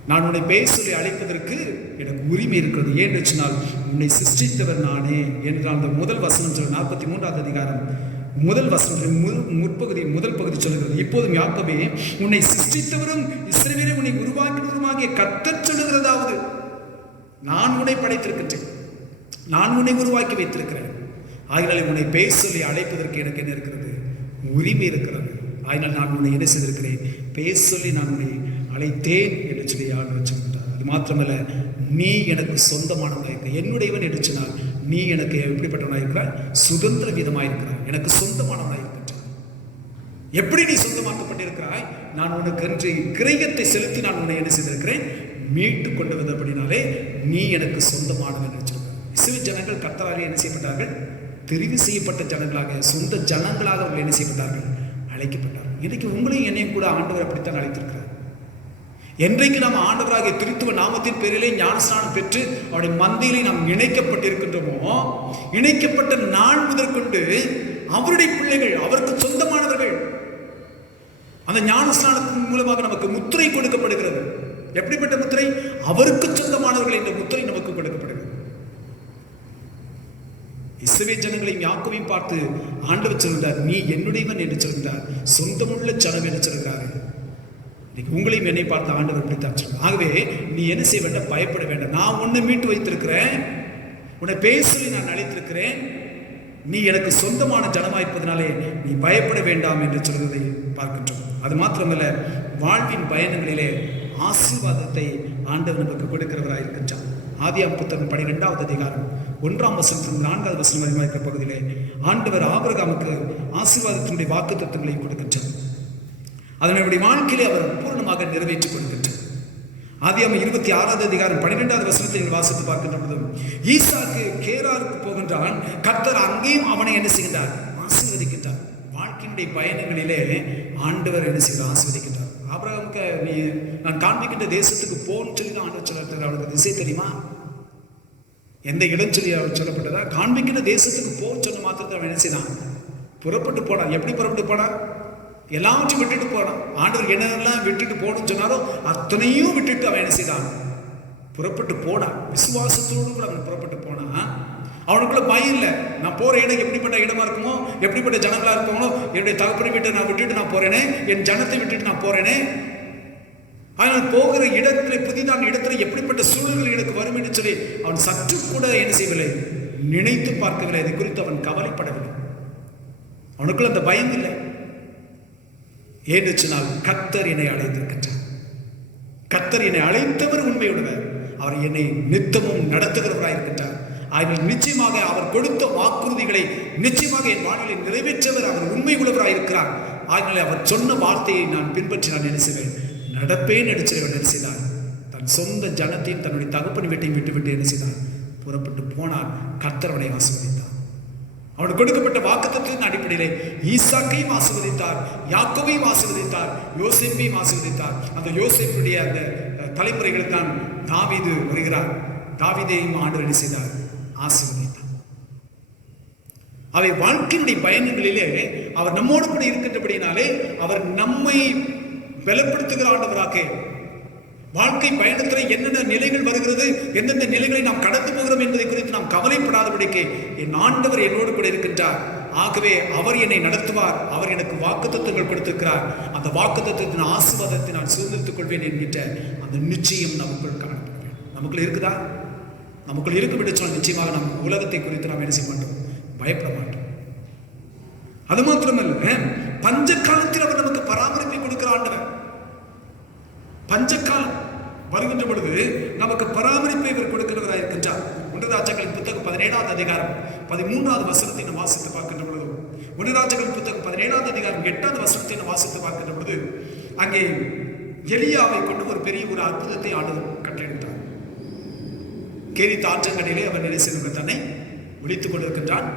நான் உன்னை பேர் சொல்லி அழைப்பதற்கு எனக்கு உரிமை இருக்கிறது. ஏன் சொன்னால் உன்னை சிருஷ்டித்தவர் நானே என்றால் அந்த முதல் வசனம் சொல்ல 43வது அதிகாரம் முதல் வசனம் முதல் பகுதி சொல்லுகிறது. இப்போதும் யாக்கோபே, உன்னை சிருஷ்டித்தவரும் இஸ்ரவேலை உன்னை உருவாக்கினவருமாகிய கர்த்தர் சொல்லுகிறதாவது, நான் உன்னை படைத்திருக்கின்றேன், நான் உன்னை உருவாக்கி வைத்திருக்கிறேன். ஆகினாலே உன்னை பேர் சொல்லி அழைப்பதற்கு எனக்கு என்ன இருக்கிறது, உரிமை இருக்கிறது. ஆகினால் நான் உன்னை என்ன செய்திருக்கிறேன், பேர் சொல்லி நான் உன்னை அழைத்தேன் என்று சொல்லி ஆண்டவர் சொல்கிறார். அது மாத்திரமல்ல, நீ எனக்கு சொந்தமானவனாக இருக்கிற, என்னுடையவன் என்று சொன்னால் நீ எனக்கு எப்படிப்பட்டவனாக இருக்கிறார், சுதந்திர விதமாக இருக்கிறார், எனக்கு சொந்தமானவனாக இருக்கின்றார். எப்படி நீ சொந்தமாக்கப்பட்டிருக்கிறாய், நான் உனக்கு என்று கிரயத்தை செலுத்தி நான் உன்னை என்ன செய்திருக்கிறேன், மீட்டு கொண்டு வந்தபடினாலே நீ எனக்கு சொந்தமானவன் என்று சொல்கிறார். இஸ்ரவேல் ஜனங்கள் கர்த்தராலே என்ன செய்யப்பட்டார்கள், தெரிவு செய்யப்பட்ட ஜனங்களாக, சொந்த ஜனங்களாக அவர்கள் என்ன செய்யப்பட்டார்கள், அழைக்கப்பட்டார்கள். இன்றைக்கு உங்களையும் என்னையும் கூட ஆண்டவர் அப்படித்தான் அழைத்திருக்கிறார். என்றைக்கு நாம் ஆண்டவராகிய கிறிஸ்துவ நாமத்தின் பேரிலே ஞானஸ்நானம் பெற்று அவருடைய மந்தையிலே நாம் இணைக்கப்பட்டிருக்கின்றோமோ, இணைக்கப்பட்ட நாள் முதற்கொண்டு அவருடைய பிள்ளைகள், அவருக்கு சொந்தமானவர்கள். அந்த ஞானஸ்நானத்தின் மூலமாக நமக்கு முத்திரை கொடுக்கப்படுகிறது. எப்படிப்பட்ட முத்திரை, அவருக்கு சொந்தமானவர்கள் என்ற முத்திரை நமக்கு கொடுக்கப்படுகிறது. இஸ்ரவேல் ஜனங்களையும் யாக்கோபையும் பார்த்து ஆண்டவர் சொல்கிறார், நீ என்னுடையவன் என்று சொல்கிறார், சொந்தமுள்ள ஜனம் என்று சொல்கிறார். உங்களையும் என்னை பார்த்து ஆண்டவர் இப்படித்தான் சொல்றார். ஆகவே நீ என்ன செய்ய வேண்டாம், பயப்பட வேண்டாம். நான் உன்னை மீட்டு வைத்திருக்கிறேன், உன்னை பேர் சொல்லி நான் அழைத்திருக்கிறேன், நீ எனக்கு சொந்தமான ஜனமாயிருப்பதனாலே நீ பயப்பட வேண்டாம் என்று சொல்வதை பார்க்கின்றோம். அது மாத்திரமல்ல, வாழ்வின் பயணங்களிலே ஆசீர்வாதத்தை ஆண்டவர் நமக்கு கொடுக்கிறவராக இருக்கின்றார். ஆதியாகமம் புத்தகம் 12வது அதிகாரம் 1ஆம் வசனம் 4வது வசனம் வரை இருக்கிற பகுதியிலே ஆண்டவர் ஆபிரகாமுக்கு ஆசீர்வாதத்தினுடைய வாக்குத்தத்தங்களை கொடுக்கின்றார். அதனுடைய வாழ்க்கையிலே அவர் பூர்ணமாக நிறைவேற்றிக் கொடுக்கின்றார். ஆதியாகமம் 26வது அதிகாரம் 12வது வசனத்தை வாசித்து பார்க்கின்ற பொழுதும், ஈசாக்கு கேராருக்கு போகின்றான், கர்த்தர் அங்கேயும் அவனை என்ன செய்கின்றார், ஆசீர்வதிக்கின்றார். வாழ்க்கையினுடைய பயணங்களிலே ஆண்டவர் என்ன செய்கிறார், ஆசீர்வதிக்கின்றார். ஆபிரகாமுக்கு நீ நான் காண்பிக்கின்ற தேசத்துக்கு போன்னு சொல்லி தான் ஆண்டவர் சொல்லிட்டார். அவருக்கு திசை தெரியுமா, எந்த இடம் சொல்லி அவர் சொல்லப்பட்டதா, காண்பிக்கின்ற தேசத்துக்கு போன்னு சொன்ன மாத்திரத்தை அவன் என்ன செய்தான், புறப்பட்டு போனான். எப்படி புறப்பட்டு போனான், எல்லாவற்றையும் விட்டுட்டு போனான். ஆண்டவர் என்னென்னலாம் விட்டுட்டு போகணும்னு சொன்னாரோ அத்தனையும் விட்டுட்டு அவன் என்ன செய்தான், புறப்பட்டு போனான். விசுவாசத்தோடு கூட அவன் புறப்பட்டு போனான். அவனுக்குள்ள பயம் இல்லை, நான் போற இடம் எப்படிப்பட்ட இடமா இருக்குமோ, எப்படிப்பட்ட ஜனங்களா இருக்குமோ, என்னுடைய தகப்பனை விட்டு நான் விட்டுட்டு நான் போறேனே, என் ஜனத்தை விட்டுட்டு நான் போறேனே, ஆனால் போகிற இடத்துல புதிதான இடத்துல எப்படிப்பட்ட சூழல்கள் எனக்கு வரும் என்று சொல்லி அவன் சற்று கூட என்ன செய்யவில்லை, நினைத்து பார்க்கவில்லை. அதை குறித்து அவன் கவலைப்படவில்லை. அவனுக்குள்ள அந்த பயம் இல்லை. ஏன்னு சொன்னால் கர்த்தர் என்னை அழைத்திருக்கின்றார். கர்த்தர் என்னை அழைத்தவர் உண்மையுடையவர், அவர் என்னை நித்தமும் நடத்துகிறவராக இருக்கின்றார். ஆனால் நிச்சயமாக அவர் கொடுத்த வாக்குறுதிகளை நிச்சயமாக என் வாழ்வில் நிறைவேற்றவர், அவர் உண்மை உள்ளவராக இருக்கிறார். ஆகினாலே அவர் சொன்ன வார்த்தையை நான் பின்பற்றி நான் என்ன செய்வேன், நடப்பேன் நடிச்சவன் என்ன செய்தார், தன் சொந்த ஜனத்தையும் தன்னுடைய தகப்பன் வீட்டையும் விட்டு என்ன செய்தார், புறப்பட்டு போனான். கர்த்தர் அவனை ஆசீர்வதித்தார். அவனுக்கு கொடுக்கப்பட்ட வாக்குத்தத்தத்தின் அடிப்படையிலே ஈசாக்கையும் ஆசீர்வதித்தார், யாக்கோபையும் ஆசீர்வதித்தார், யோசேப்பையும் ஆசீர்வதித்தார். அந்த யோசேப்புடைய அந்த தலைமுறைகளுக்கு தான் தாவீது வருகிறார். தாவீதையும் ஆண்டவர் என்ன செய்தார், ஆசீர்வதித்தார். அவை வாழ்க்கையினுடைய பயணங்களிலே அவர் நம்மோடு கூட இருக்கின்றபடினாலே அவர் நம்மை பலப்படுத்துகிற ஆண்டவராக, வாழ்க்கை பயணத்தில் என்னென்ன நிலைகள் வருகிறது, எந்தெந்த நிலைகளை நாம் கடந்து போகிறோம் என்பதை குறித்து நாம் கவலைப்படாதபடிக்கு என் ஆண்டவர் என்னோடு கூட இருக்கின்றார். ஆகவே அவர் என்னை நடத்துவார். அவர் எனக்கு வாக்குத்தத்தங்கள் கொடுத்திருக்கிறார். அந்த வாக்குத்தத்தின் ஆசீர்வாதத்தை நான் சுதந்திரித்துக் கொள்வேன் என்கின்ற அந்த நிச்சயம் நமக்குள் காணப்படுவேன். நமக்குள் இருக்குதா? நமக்குள் இருக்கும் என்று சொன்னால் நிச்சயமாக நாம் உலகத்தை குறித்து நாம் என்ன செய்ய மாட்டோம்? பயப்பட மாட்டோம். அது மாத்திரமல்ல, பஞ்ச காலத்தில் அவர் நமக்கு பராமரிப்பை கொடுக்கிற ஆண்டவர். பஞ்சகாலம் வருகின்ற பொழுது நமக்கு பராமரிப்பை இவர் கொடுக்கிறவராக இருக்கின்றார். 1 ராஜாக்களின் புத்தகம் 17வது அதிகாரம் 13வது வசனத்தை நாம் வாசித்து பார்க்கின்ற பொழுது, 1 ராஜாக்களின் புத்தகம் 17வது அதிகாரம் 8வது வசனத்தை நாம் வாசித்து பார்க்கின்ற பொழுது, அங்கே எலியாவை கொண்டு ஒரு பெரிய ஒரு அற்புதத்தை ஆண்டவர் கட்டளையிட்டார். கேரித் ஆற்றங்கரையிலே அவன் நிலை செல்கிற தன்னை விழித்துக் கொண்டிருக்கின்றான்.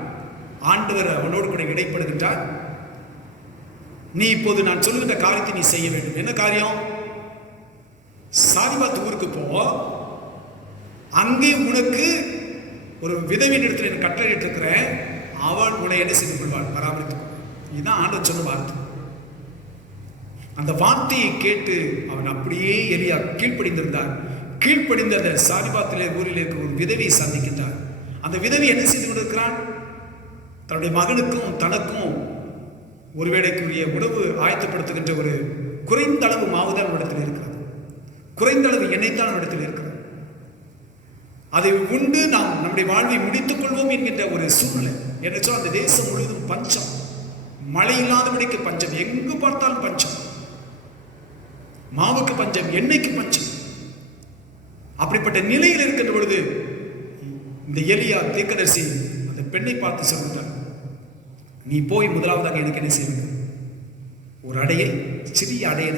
ஆண்டவர் அவனோடு கூட இடைப்படுகின்றார். நீ இப்போது நான் சொல்லுகின்ற காரியத்தை நீ செய்ய வேண்டும். என்ன காரியம்? சாரிபாத் ஊருக்கு போ, அங்கே உனக்கு ஒரு விதவியின் இடத்துல எனக்கு கட்டளையிட்டு இருக்கிறேன், அவள் உன்னை என்ன செய்து கொள்வாள்? பராமரித்துக் கொள். இதுதான் ஆண்டவர் சொன்ன வார்த்தை. அந்த வார்த்தையை கேட்டு அவன் அப்படியே எலியா கீழ்ப்படிந்திருந்தார். கீழ்ப்படிந்த அந்த சாரிபாத்திலே ஊரில் இருக்கிற ஒரு விதவியை சந்திக்கின்றார். அந்த விதவி என்ன செய்து கொண்டிருக்கிறான்? தன்னுடைய மகனுக்கும் தனக்கும் ஒருவேளைக்குரிய உணவு ஆயத்தப்படுத்துகின்ற ஒரு குறைந்த அளவு மாவுதான் இடத்தில் இருக்கிறது, குறைந்த அளவு எண்ணெய் தான் இடத்தில் இருக்கிறது. அதை உண்டு நாம் நம்முடைய வாழ்வை முடித்துக் கொள்வோம் என்கின்ற ஒரு சூழ்நிலை. என்ன சொன்னால் அந்த தேசம் முழுவதும் பஞ்சம், மழை இல்லாதபடிக்கு பஞ்சம், எங்கு பார்த்தாலும் பஞ்சம், மாவுக்கு பஞ்சம், எண்ணெய்க்கு பஞ்சம். அப்படிப்பட்ட நிலையில் இருக்கின்ற பொழுது இந்த எலியா தீர்க்கதரிசி அந்த பெண்ணை பார்த்து சொல்கிறார், நீ போய் முதலாவதாக எனக்கு என்ன செய்வது? ஒரு அடையை, சிறிய அடையை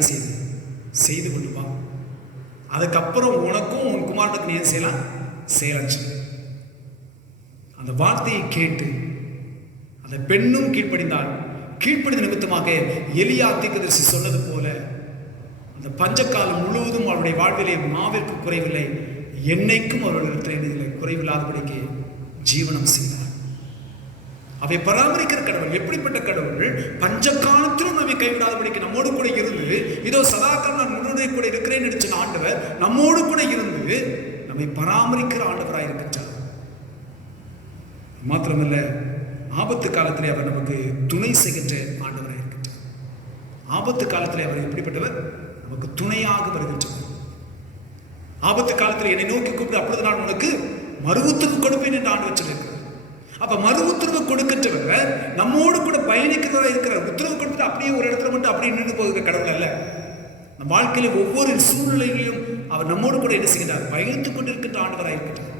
செய்து கொண்டு வா. அதுக்கப்புறம் உனக்கும் உன் குமாரனுக்கு நீ என்ன செய்யலாம்? செய்யலாச்சு. அந்த வார்த்தையை கேட்டு அந்த பெண்ணும் கீழ்ப்படிந்தாள். கீழ்ப்படிந்த நிமித்தமாக எலியா தீர்க்கதரிசி சொன்னது போல அந்த பஞ்சக்காலம் முழுவதும் அவருடைய வாழ்விலே மாவிற்கு குறைவில்லை, எண்ணெய்க்கும் அவர்களுடைய குறைவில்லாதபடிக்கு ஜீவனம் செய்தார். அவை பராமரிக்கிற கடவுள். எப்படிப்பட்ட கடவுள்? பஞ்ச காலத்திலும் நம்மை கைவிடாதபடிக்கு நம்மோடு கூட இருந்து, இதோ சதாகாலம் நான் முன்னுடைய கூட இருக்கிறேன் என்று ஆண்டவர் நம்மோடு கூட இருந்து நம்மை பராமரிக்கிற ஆண்டவராக இருக்கின்றார். மாத்திரமல்ல, ஆபத்து காலத்திலே அவர் நமக்கு துணை செய்கின்ற ஆண்டவராக இருக்கின்றார். ஆபத்து காலத்திலே அவர் எப்படிப்பட்டவர்? நமக்கு துணையாக வருகின்றவர். ஆபத்து காலத்தில் என்னை நோக்கி கூப்பிட்டு அப்பொழுது நான் உனக்கு மறு உத்தரவு கொடுப்பேன் என்று ஆண்டவர் சொல்லியிருக்கிறார். அப்ப மறு உத்தரவு கொடுக்கின்றவர் நம்மோடு கூட பயணிக்கிறவராக இருக்கிறார். உத்தரவு கொடுத்துட்டு அப்படியே ஒரு இடத்துல மட்டும் அப்படியே நின்று போகிற கடவுள் அல்ல. நம் வாழ்க்கையில ஒவ்வொரு சூழ்நிலையிலும் அவர் நம்மோடு கூட என்ன செய்கிறார்? பயணித்துக் கொண்டிருக்கின்ற ஆண்டவராக இருக்கின்றார்.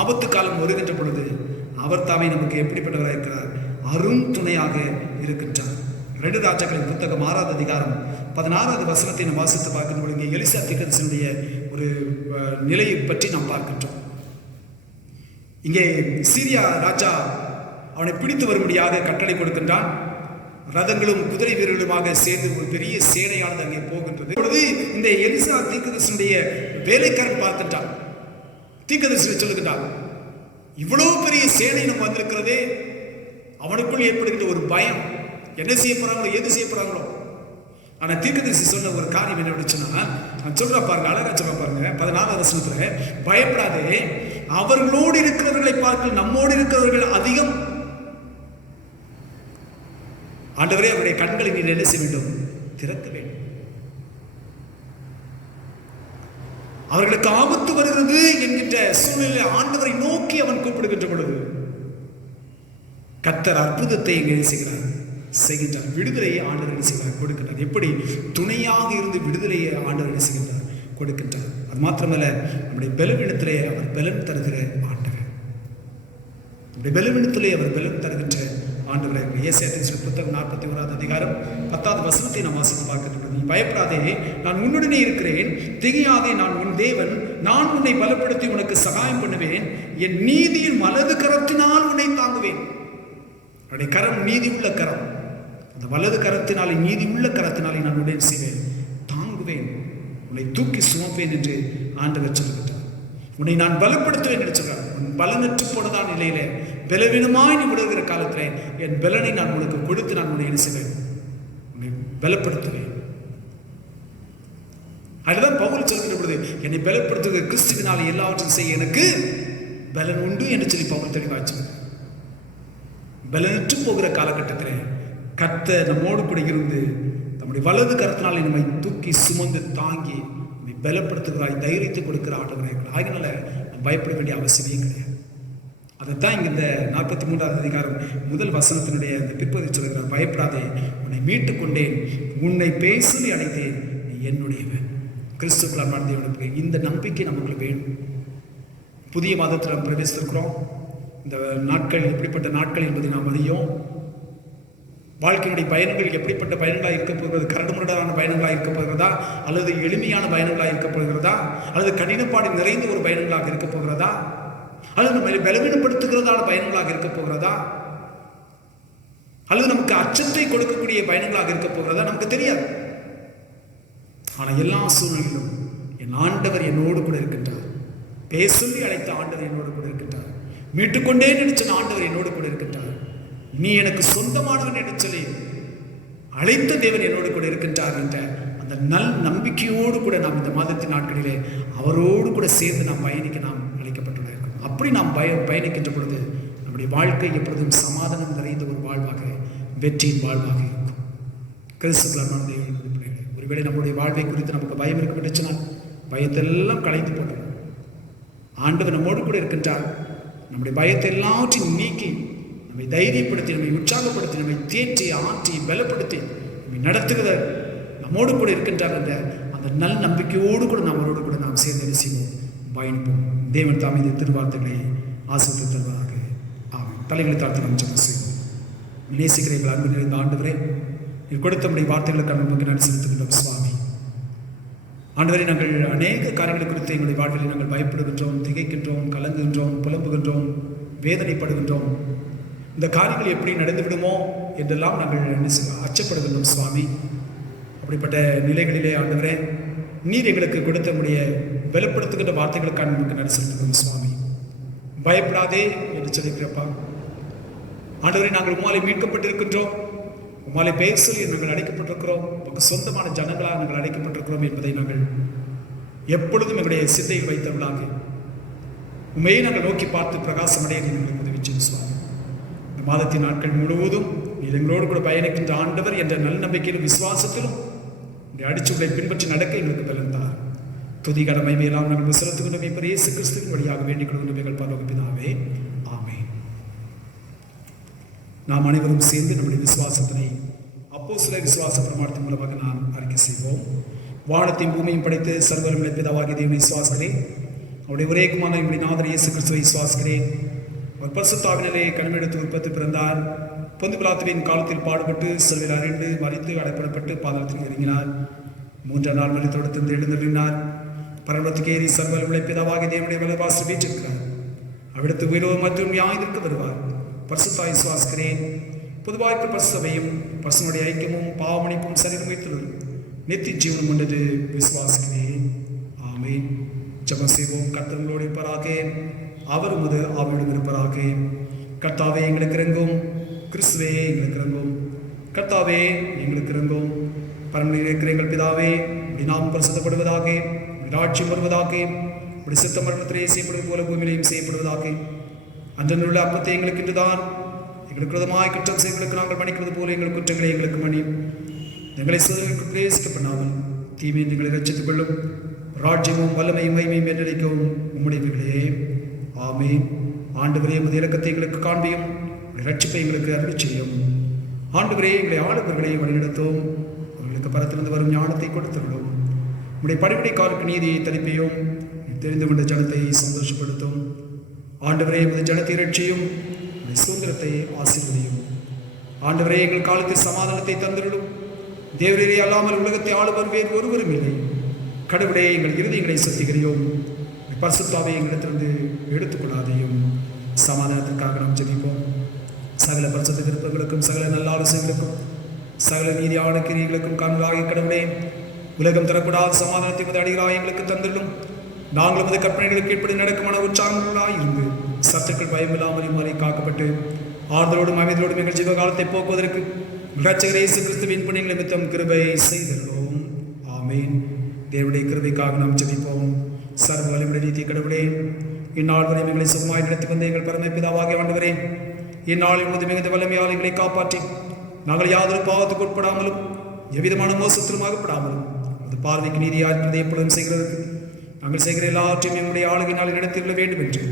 ஆபத்து காலம் வருகின்ற பொழுது அவர் தாமே நமக்கு எப்படிப்பட்டவராக இருக்கிறார்? அரும் துணையாக இருக்கின்றார். 2 ராஜாக்களின் புத்தகம் 6வது அதிகாரம் 16வது வசனத்தை நாம் வாசித்து பார்க்கின்ற பொழுது எலிசா தீர்க்கதரிசியுடைய ஒரு நிலையை பற்றி நாம் பார்க்கின்றோம். இங்கே சீரியா ராஜா அவனை பிடித்து வரும்படியாக கட்டளை கொடுக்கின்றான். ரதங்களும் குதிரை வீரர்களுமாக சேர்ந்து ஒரு பெரிய சேனையானது அங்கே போகின்றது. இப்பொழுது இந்த எலிசா தீர்க்கதரிசியுடைய வேலைக்காரன் பார்க்கின்றான். தீர்க்கதரிசி சொல்லுகின்றான், இவ்வளவு பெரிய சேனை நம்ம வந்திருக்கிறதே. அவனுக்குள் ஏற்படுகின்ற ஒரு பயம், என்ன செய்ய போறாங்களோ, எது செய்ய போறாங்களோ. ஆனா தீர்க்கதரிசி சொன்ன ஒரு காரியம் என்ன அப்படின்னா, நான் சொல்ற பாருங்க, அழகா சொல்ற பாருங்க 14வது வசனத்துல, பயப்படாதே, அவர்களோடு இருக்கிறவர்களை பார்த்து நம்மோடு இருக்கிறவர்கள் அதிகம். ஆண்டவரே, அவருடைய கண்களை நீர் என்ன செய்ய வேண்டும்? திறக்க வேண்டும். அவர்களுக்கு ஆபத்து வருகிறது என்கின்ற சூழ்நிலை ஆண்டவரை நோக்கி அவன் கூப்பிடுகின்ற பொழுது கர்த்தர் அற்புதத்தை எங்கே செய்கின்றார். விடுதலையை ஆண்டவர் என்ன செய்கிறார்? கொடுக்கின்றார். எப்படி? துணையாக இருந்து விடுதலையை ஆண்டவர் என்ன செய்கின்றார்? கொடுக்கின்றார். அது மாத்திரமல்ல, நம்முடைய பலவீனத்திலே அவர் பலன் தருகிற ஆண்டவர். நம்முடைய பலவீனத்திலே அவர் பலன் தருகின்ற ஆண்டவரை. ஏசாயா புத்தகம் 41வது அதிகாரம் 10வது வசனத்தை நாம் வாசித்து பார்க்கின்றோம். நீ பயப்படாதே, நான் உன்னுடனே இருக்கிறேன், திகையாதே, நான் உன் தேவன், நான் உன்னை பலப்படுத்தி உனக்கு சகாயம் பண்ணுவேன், என் நீதியின் வலது கரத்தினால் உன்னை தாங்குவேன். அவருடைய கரம் நீதி உள்ள கரம். அந்த வலது கரத்தினாலே, நீதி உள்ள கரத்தினாலே நான் உன்னை செய்வேன், தாங்குவேன், உன்னை தூக்கி சுமப்பேன் என்று ஆண்டவர் சொல்கிறார். உன்னை நான் பலப்படுத்துவேன் என்று சொல்கிறார். உன் பலனற்று போனதான் நிலையில பலவீனமாய் நீ விடுகிற காலத்தில் என் பலனை நான் உனக்கு கொடுத்து நான் உன்னை என்ன செய்வேன்? உன்னை பலப்படுத்துவேன். அதுதான் பவுல் சொல்கிற பொழுது, என்னை பலப்படுத்துகிற கிறிஸ்துவினாலே எல்லாவற்றையும் செய்ய எனக்கு பலன் உண்டு என்று சொல்லி பவுல் தெளிவாச்சு. பலனற்று போகிற காலகட்டத்தில் கர்த்தர் நம்மோடு கூட இருந்து நம்முடைய வலது கரத்தினாலே நம்மை தூக்கி சுமந்து தாங்கி நம்மை பலப்படுத்துகிறாய், தைரியத்தை கொடுக்கிற ஆண்டவராக. அதனால பயப்பட வேண்டிய அவசியமே கிடையாது. அதைத்தான் இங்கே இந்த 43வது அதிகாரம் முதல் வசனத்தினுடைய அந்த பிற்பகுதி சொல்கிறார், பயப்படாதே, உன்னை மீட்டுக் கொண்டேன், உன்னை பேசி அழைத்தேன், நீ என்னுடையவன். கிறிஸ்துக்குள் தேவனுக்கு இந்த நம்பிக்கை நமக்கு வேணும். புதிய மாதத்தில் நாம் பிரவேசித்திருக்கிறோம். இந்த நாட்கள் எப்படிப்பட்ட நாட்கள் என்பதை நாம் அறியோம். வாழ்க்கையினுடைய பயணங்கள் எப்படிப்பட்ட பயணங்களாக இருக்க போகிறது? கரடுமுரடான பயணங்களாக இருக்க போகிறதா, அல்லது எளிமையான பயணங்களாக இருக்க போகிறதா, அல்லது கடினப்பாடு நிறைந்த ஒரு பயணங்களாக இருக்க போகிறதா, அல்லது நம்ம பலவீனப்படுத்துகிறதான பயணங்களாக இருக்க போகிறதா, அல்லது நமக்கு அச்சத்தை கொடுக்கக்கூடிய பயணங்களாக இருக்க போகிறதா நமக்கு தெரியாது. ஆனால் எல்லா சூழ்நிலையிலும் என் ஆண்டவர் என்னோடு கூட இருக்கின்றார். பேசொல்லி அழைத்த ஆண்டவர் என்னோடு கூட இருக்கின்றார். மீட்டுக்கொண்டே நினைச்ச ஆண்டவர் என்னோடு கூட இருக்கின்றார். நீ எனக்கு சொந்தமானவன் என்று சொல்லி அழைத்த தேவன் என்னோடு கூட இருக்கின்றார் என்ற அந்த நல் நம்பிக்கையோடு கூட நாம் இந்த மாதத்தின் நாட்களிலே அவரோடு கூட சேர்ந்து நாம் பயணிக்க நாம் அழைக்கப்பட்டுள்ள இருக்கோம். அப்படி நாம் பயணிக்கின்ற பொழுது நம்முடைய வாழ்க்கை எப்பொழுதும் சமாதானம் நிறைந்த ஒரு வாழ்வாக, வெற்றியின் வாழ்வாக இருக்கும். கிறிஸ்துவின் தேவன் பிள்ளைகளே, ஒருவேளை நம்முடைய வாழ்வை குறித்து நமக்கு பயம் இருக்க விட்டுச்சுன்னா பயத்தெல்லாம் கலைந்து போட்டோம். ஆண்டவர் நம்மோடு கூட இருக்கின்றார். நம்முடைய பயத்தை எல்லாவற்றையும் நீக்கி நம்மை தைரியப்படுத்தி, நம்மை உற்சாகப்படுத்தி, நம்மை தேற்றி ஆற்றி பலப்படுத்தி நம்மை நடத்துகிற நம்மோடு கூட இருக்கின்றார் என்ற அந்த நல் நம்பிக்கையோடு கூட நம்மளோடு கூட நாம் சேர்ந்து செய்வோம், பயணிப்போம். தேவன் தாம் இந்த திருவார்த்தைகளை ஆசிரியர் தருவதாக. ஆமாம். தலைகளை தாழ்த்தி நாம் ஜெபம் செய்வோம். நேசிக்கிறீர்கள் அன்பு நிறைந்த ஆண்டவரே, நீர் கொடுத்த நம்முடைய வார்த்தைகளுக்கு நமக்கு நன்றி செலுத்துகின்றோம் சுவாமி. ஆண்டவரை, நாங்கள் அநேக காரியங்களை குறித்து எங்களுடைய வாழ்வில் நாங்கள் பயப்படுகின்றோம், திகைக்கின்றோம், கலங்குகின்றோம், புலம்புகின்றோம், வேதனைப்படுகின்றோம். இந்த காரியங்கள் எப்படி நடந்துவிடுமோ என்றெல்லாம் நாங்கள் அச்சப்படுகின்றோம் சுவாமி. அப்படிப்பட்ட நிலைகளிலே ஆண்டவரே, நீர் எங்களுக்கு கொடுத்த நம்முடைய பலப்படுத்துகின்ற வார்த்தைகளுக்கான நமக்கு நன்றி செலுத்துகிறோம் சுவாமி. பயப்படாதே என்று சொல்லிக்கிறப்பா ஆண்டவரை, நாங்கள் உம்மாலை மீட்கப்பட்டிருக்கின்றோம், உம்மாலை பெயர் சொல்லி நாங்கள் அழைக்கப்பட்டிருக்கிறோம், உங்கள் சொந்தமான ஜனங்களாக நாங்கள் அழைக்கப்பட்டிருக்கிறோம் என்பதை நாங்கள் எப்பொழுதும் எங்களுடைய சிந்தையில் வைத்தவர்களாக உண்மையை நாங்கள் நோக்கி பார்த்து பிரகாசமடைய எங்களுக்கு உதவி செய்யும் சுவாமி. இந்த மாதத்தின் நாட்கள் முழுவதும் நீர் எங்களோடு கூட பயணிக்கின்ற ஆண்டவர் என்ற நல்லநம்பிக்கையிலும் விசுவாசத்திலும் இந்த அடிச்சுகளை பின்பற்றி நடக்க எங்களுக்கு பலன்தார். துதி கடமை மேலாம் நாங்கள் செலுத்துகின்ற இப்போ இயேசு கிறிஸ்துவின் வழியாக வேண்டிக் கொள்கின்றவைகள் பரலோக பிதாவே, ஆமென். நாம் அனைவரும் சேர்ந்து நம்முடைய விசுவாசத்தினை அப்போஸ்தலர் விசுவாச பிரமாணத்தின் மூலமாக நாம் அறிக்கை செய்வோம். வானத்தையும் பூமியும் படைத்து சர்வவல்லமை பிதாவாகிய தேவனை விசுவாசிக்கிறேன். அவருடைய ஒரே குமாரன் என்னுடைய நாதர் இயேசு கிறிஸ்துவை விசுவாசிக்கிறேன். அவர் பரிசுத்த ஆவியினாலே கனிமெடுத்து உற்பத்தி பிறந்தார். பொந்து பிலாத்துவின் காலத்தில் பாடுபட்டு சிலுவையில் அறைந்து மரித்து அடைப்படப்பட்டு பாதாளத்தில் இறங்கினார். 3ஆம் நாள் மரித்தோடு எழுந்தருளினார். பரலோகத்துக்கு ஏறி சர்வவல்லமை பிதாவாகிய தேவனுடைய வலதுபார்சத்தில் வீற்றிருக்கிறார். அவிடத்து உயிரோடு மற்றும் நியாயத்திற்கு வருவார். பரிசுத்தாய் விசுவாசிக்கிறேன். பொதுவாய்க்கு பரிசுவையும் பரிசுனுடைய ஐக்கியமும் பாவமணிப்பும் சரீரம் வைத்துள்ளது நித்திய ஜீவனம் கொண்டது விசுவாசிக்கிறேன். ஆமென். ஜெபம் செய்வோம். கர்த்தர்களோடு இருப்பராக, அவர் உமது ஆவியோடு இருப்பராக. கர்த்தாவே எங்களுக்கு இறங்கும், கிறிஸ்துவே எங்களுக்கு இறங்கும். கர்த்தாவே எங்களுக்கு இறங்கும். பரமனில் இருக்கிற எங்கள் பிதாவே, உடைய நாமம் பரிசுத்தப்படுவதாக, உடைய ராட்சியம் வருவதாக, உடைய சித்தம் மரணத்திலே செய்யப்படுவது போல பூமியிலையும் செய்யப்படுவதாக. அன்றனுள்ள அப்பத்தை எங்களுக்கு இன்றுதான், எங்களுக்கு விரோதமாய் குற்றம் செய்வதற்கு நாங்கள் மன்னிக்கிறது போல எங்கள் குற்றங்களை எங்களுக்கு மன்னியும். எங்களை சோதனைக்கு பிரவேசிக்க பண்ணாமல் தீமையை எங்களை ரட்சித்துக் கொள்ளும். ராஜ்யமும் வல்லமையும் மகிமையும் என்றழைக்கவும் உம்முடையவைகளே. ஆமென். ஆண்டவரே, உமது இரக்கத்தை எங்களுக்கு காண்பியும், ரட்சிப்பை எங்களுக்கு அருள் செய்யும். ஆண்டவரே, எங்களை ஆளுநர்களை வழிநடத்தும், அவர்களுக்கு பரத்திலிருந்து வரும் ஞானத்தை கொடுத்துள்ளோம். உடைய படிப்படிக்காருக்கு நீதியை தனிப்பையும் தெரிந்து கொண்ட ஜனத்தை சந்தோஷப்படுத்தும். ஆண்டவரே, உமது ஜனத்தை ரட்சியும், உடைய சுதந்திரத்தை ஆசீர்வதியும். ஆண்டவரே, எங்கள் காலத்தில் சமாதானத்தை தந்திருடும். தேவரே அல்லாமல் உலகத்தை ஆளுவர் வேறு ஒருவரும் இல்லை. கடவுளே, எங்கள் இருதயங்களை சுத்திகரியும். பரிசுத்தாவை எங்களிடத்திலிருந்து எடுத்துக்கொள்ளாதையும். சமாதானத்திற்காக நாம் ஜெபிப்போம். சகல பரிசுத்த விருப்பங்களுக்கும், சகல நல்ல ஆலோசனைகளுக்கும், சகல நீதியான கிரியைகளுக்கும் காண்பாகிய கடவுளே, உலகம் தரக்கூடாத சமாதானத்தை உமது அடிகளாக எங்களுக்கு தந்துள்ளும். நாங்கள் உமது கற்பனைகளுக்கு கீழ்ப்படி நடக்குமான உற்சாகங்களாக இருந்து சத்துக்கள் பயமில்லாமல் இம்மாறி காக்கப்பட்டு ஆறுதலோடும் அமைதியோடும் எங்கள் ஜீவகாலத்தை போக்குவதற்கு இரட்சகர் இயேசு கிறிஸ்துவின் புண்ணியங்கள் நிமித்தம் கிருபை செய்துள்ளோம். ஆமென். தேவனுடைய கிருபைக்காக நாம் ஜெபிப்போம். சர்வ வல்லமையுள்ள நீதி கடவுளே, இந்நாள் வரை எங்களை சுகமாய் நடத்தி வந்த எங்கள் பரமபிதாவாகிய ஆண்டவரே, இந்நாளில் முது மிகுந்த வல்லமையால் எங்களை காப்பாற்றி நாங்கள் யாதொரு பாவத்துக்கு உட்படாமலும் எவ்விதமான மோசத்திலும் ஆகப்படாமலும் அது பார்வைக்கு நீதியாக இருப்பதை எப்பொழுதும் செய்கிறதற்கு நாங்கள் செய்கிற எல்லாவற்றையும் எங்களுடைய ஆளுகையினால் நடத்திவிட வேண்டும் என்று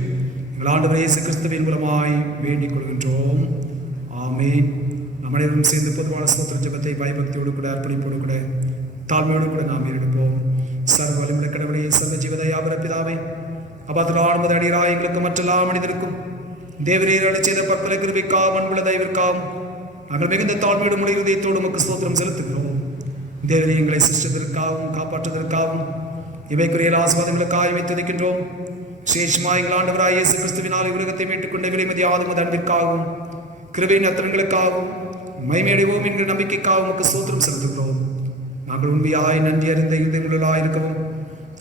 எங்கள் ஆண்டவர் இயேசு கிறிஸ்துவின் மூலமாய் வேண்டிக் கொள்கின்றோம். ஆமென். நம் அனைவரும் சேர்ந்து பொதுவான ஸ்தோத்திர ஜெபத்தை பயபக்தியோடு கூட அர்ப்பணிப்போடு கூட தாழ்மையோடு கூட நாம் எடுப்போம். சர்வ வல்லமையுள்ள கடவுளே, சர்வ ஜீவதயாபர பிதாவே, அபத்திரான அடியராய் எங்களுக்கு மற்றெல்லா மனிதருக்கும் தேவரீர் அளிச் செய்த பற்பல கிருபைக்காகவும் அன்புள்ள தயவிற்காகவும் நாங்கள் மிகுந்த தாழ்மையோடு முழு இதயத்தோடு உமக்கு ஸ்தோத்திரம் செலுத்துகிறோம். தேவரீர் எங்களை சிருஷ்டித்ததற்காகவும் காப்பாற்றுவதற்காகவும் இவைக்குரிய ஆசீர்வாதங்களுக்காக வைத்திருக்கின்றோம். விசேஷமாக எங்கள் ஆண்டவராய் இயேசு கிறிஸ்துவினால் உலகத்தை மீட்டுக் கொண்ட விலைமதியாத உமது அன்பிற்காகவும் கிருபையின் அத்தனங்களுக்காகவும் மைமேடைவோம் என்கிற நம்பிக்கைக்காகவும் உமக்கு ஸ்தோத்திரம் செலுத்துகிறோம். நாங்கள் உண்மையாய் நன்றி அறிந்த இதயங்களாக இருக்கவும்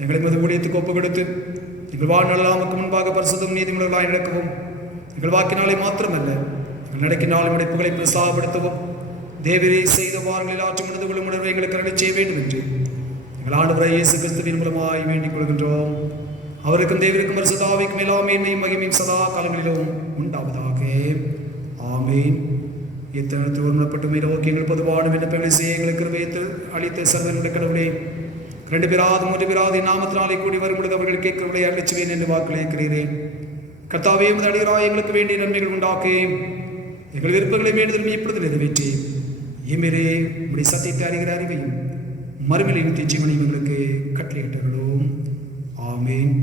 எங்களை மது ஊழியத்துக்கு ஒப்பு கொடுத்து எங்கள் வாழ்நாள் நமக்கு முன்பாக பரிசுத்தம் நீதிமுறைகளாய் நடக்கவும் எங்கள் வாக்கினாலே மாத்திரமல்ல எங்கள் நடக்கினாலும் இடைப்புகளை பிரசாபப்படுத்தவும் தேவரே செய்த வாரங்களில் ஆற்று மனித கொள்ளும் உணர்வை எங்களுக்கு அருளி செய்ய வேண்டும் என்று எங்கள் ஆண்டவராய் இயேசு கிறிஸ்துவின் மூலமாய் வேண்டிக் கொள்கின்றோம். அவருக்கும் தேவருக்கும் பரிசுத்தாவிக்கும் எல்லா மேன்மையும் மகிமையும் சதா காலங்களிலும் உண்டாவதாக. ஆமீன். இத்தனத்தில் ஒருமனப்பட்டு மீது நோக்கி எங்கள் பொதுவான விண்ணப்பங்களை செய்ய எங்களுக்கு வைத்து அளித்த சர்வனுடைய கடவுளே, 2 பேராது 3 பேராது நாமத்தினாலே கூடி வரும் பொழுது அவர்கள் கேட்கிறவர்களை அளிச்சுவேன் என்று வாக்களை இருக்கிறேன். கர்த்தாவே, உமது அடியராய் எங்களுக்கு வேண்டிய நன்மைகள் உண்டாக்கி எங்கள் விருப்பங்களை வேண்டுதலும் இப்பொழுது நிறைவேற்றி இம்மிரே உடைய சத்தியத்தை அறிகிற அறிவையும் மறுமையில் நித்திய ஜீவனையும் எங்களுக்கு கட்டளையிட்டுள்ளோம். ஆமீன்.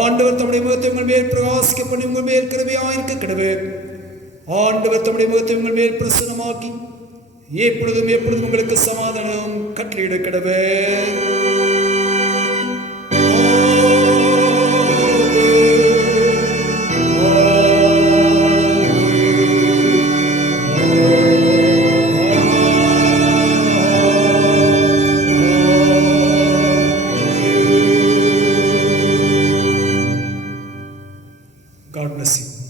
ஆண்டவர் தம்முடைய முகத்தை உங்கள் மேல் பிரகாசிக்க பண்ணி உங்கள் மேல் கிருபையாயிருக்க கடவுள். ஆண்டவர் தம்முடைய முகத்தை உங்கள் மேல் பிரசன்னமாக்கி எப்பொழுதும் எப்பொழுதும் உங்களுக்கு சமாதானம் கட்டளையிட கடவுள். God bless you.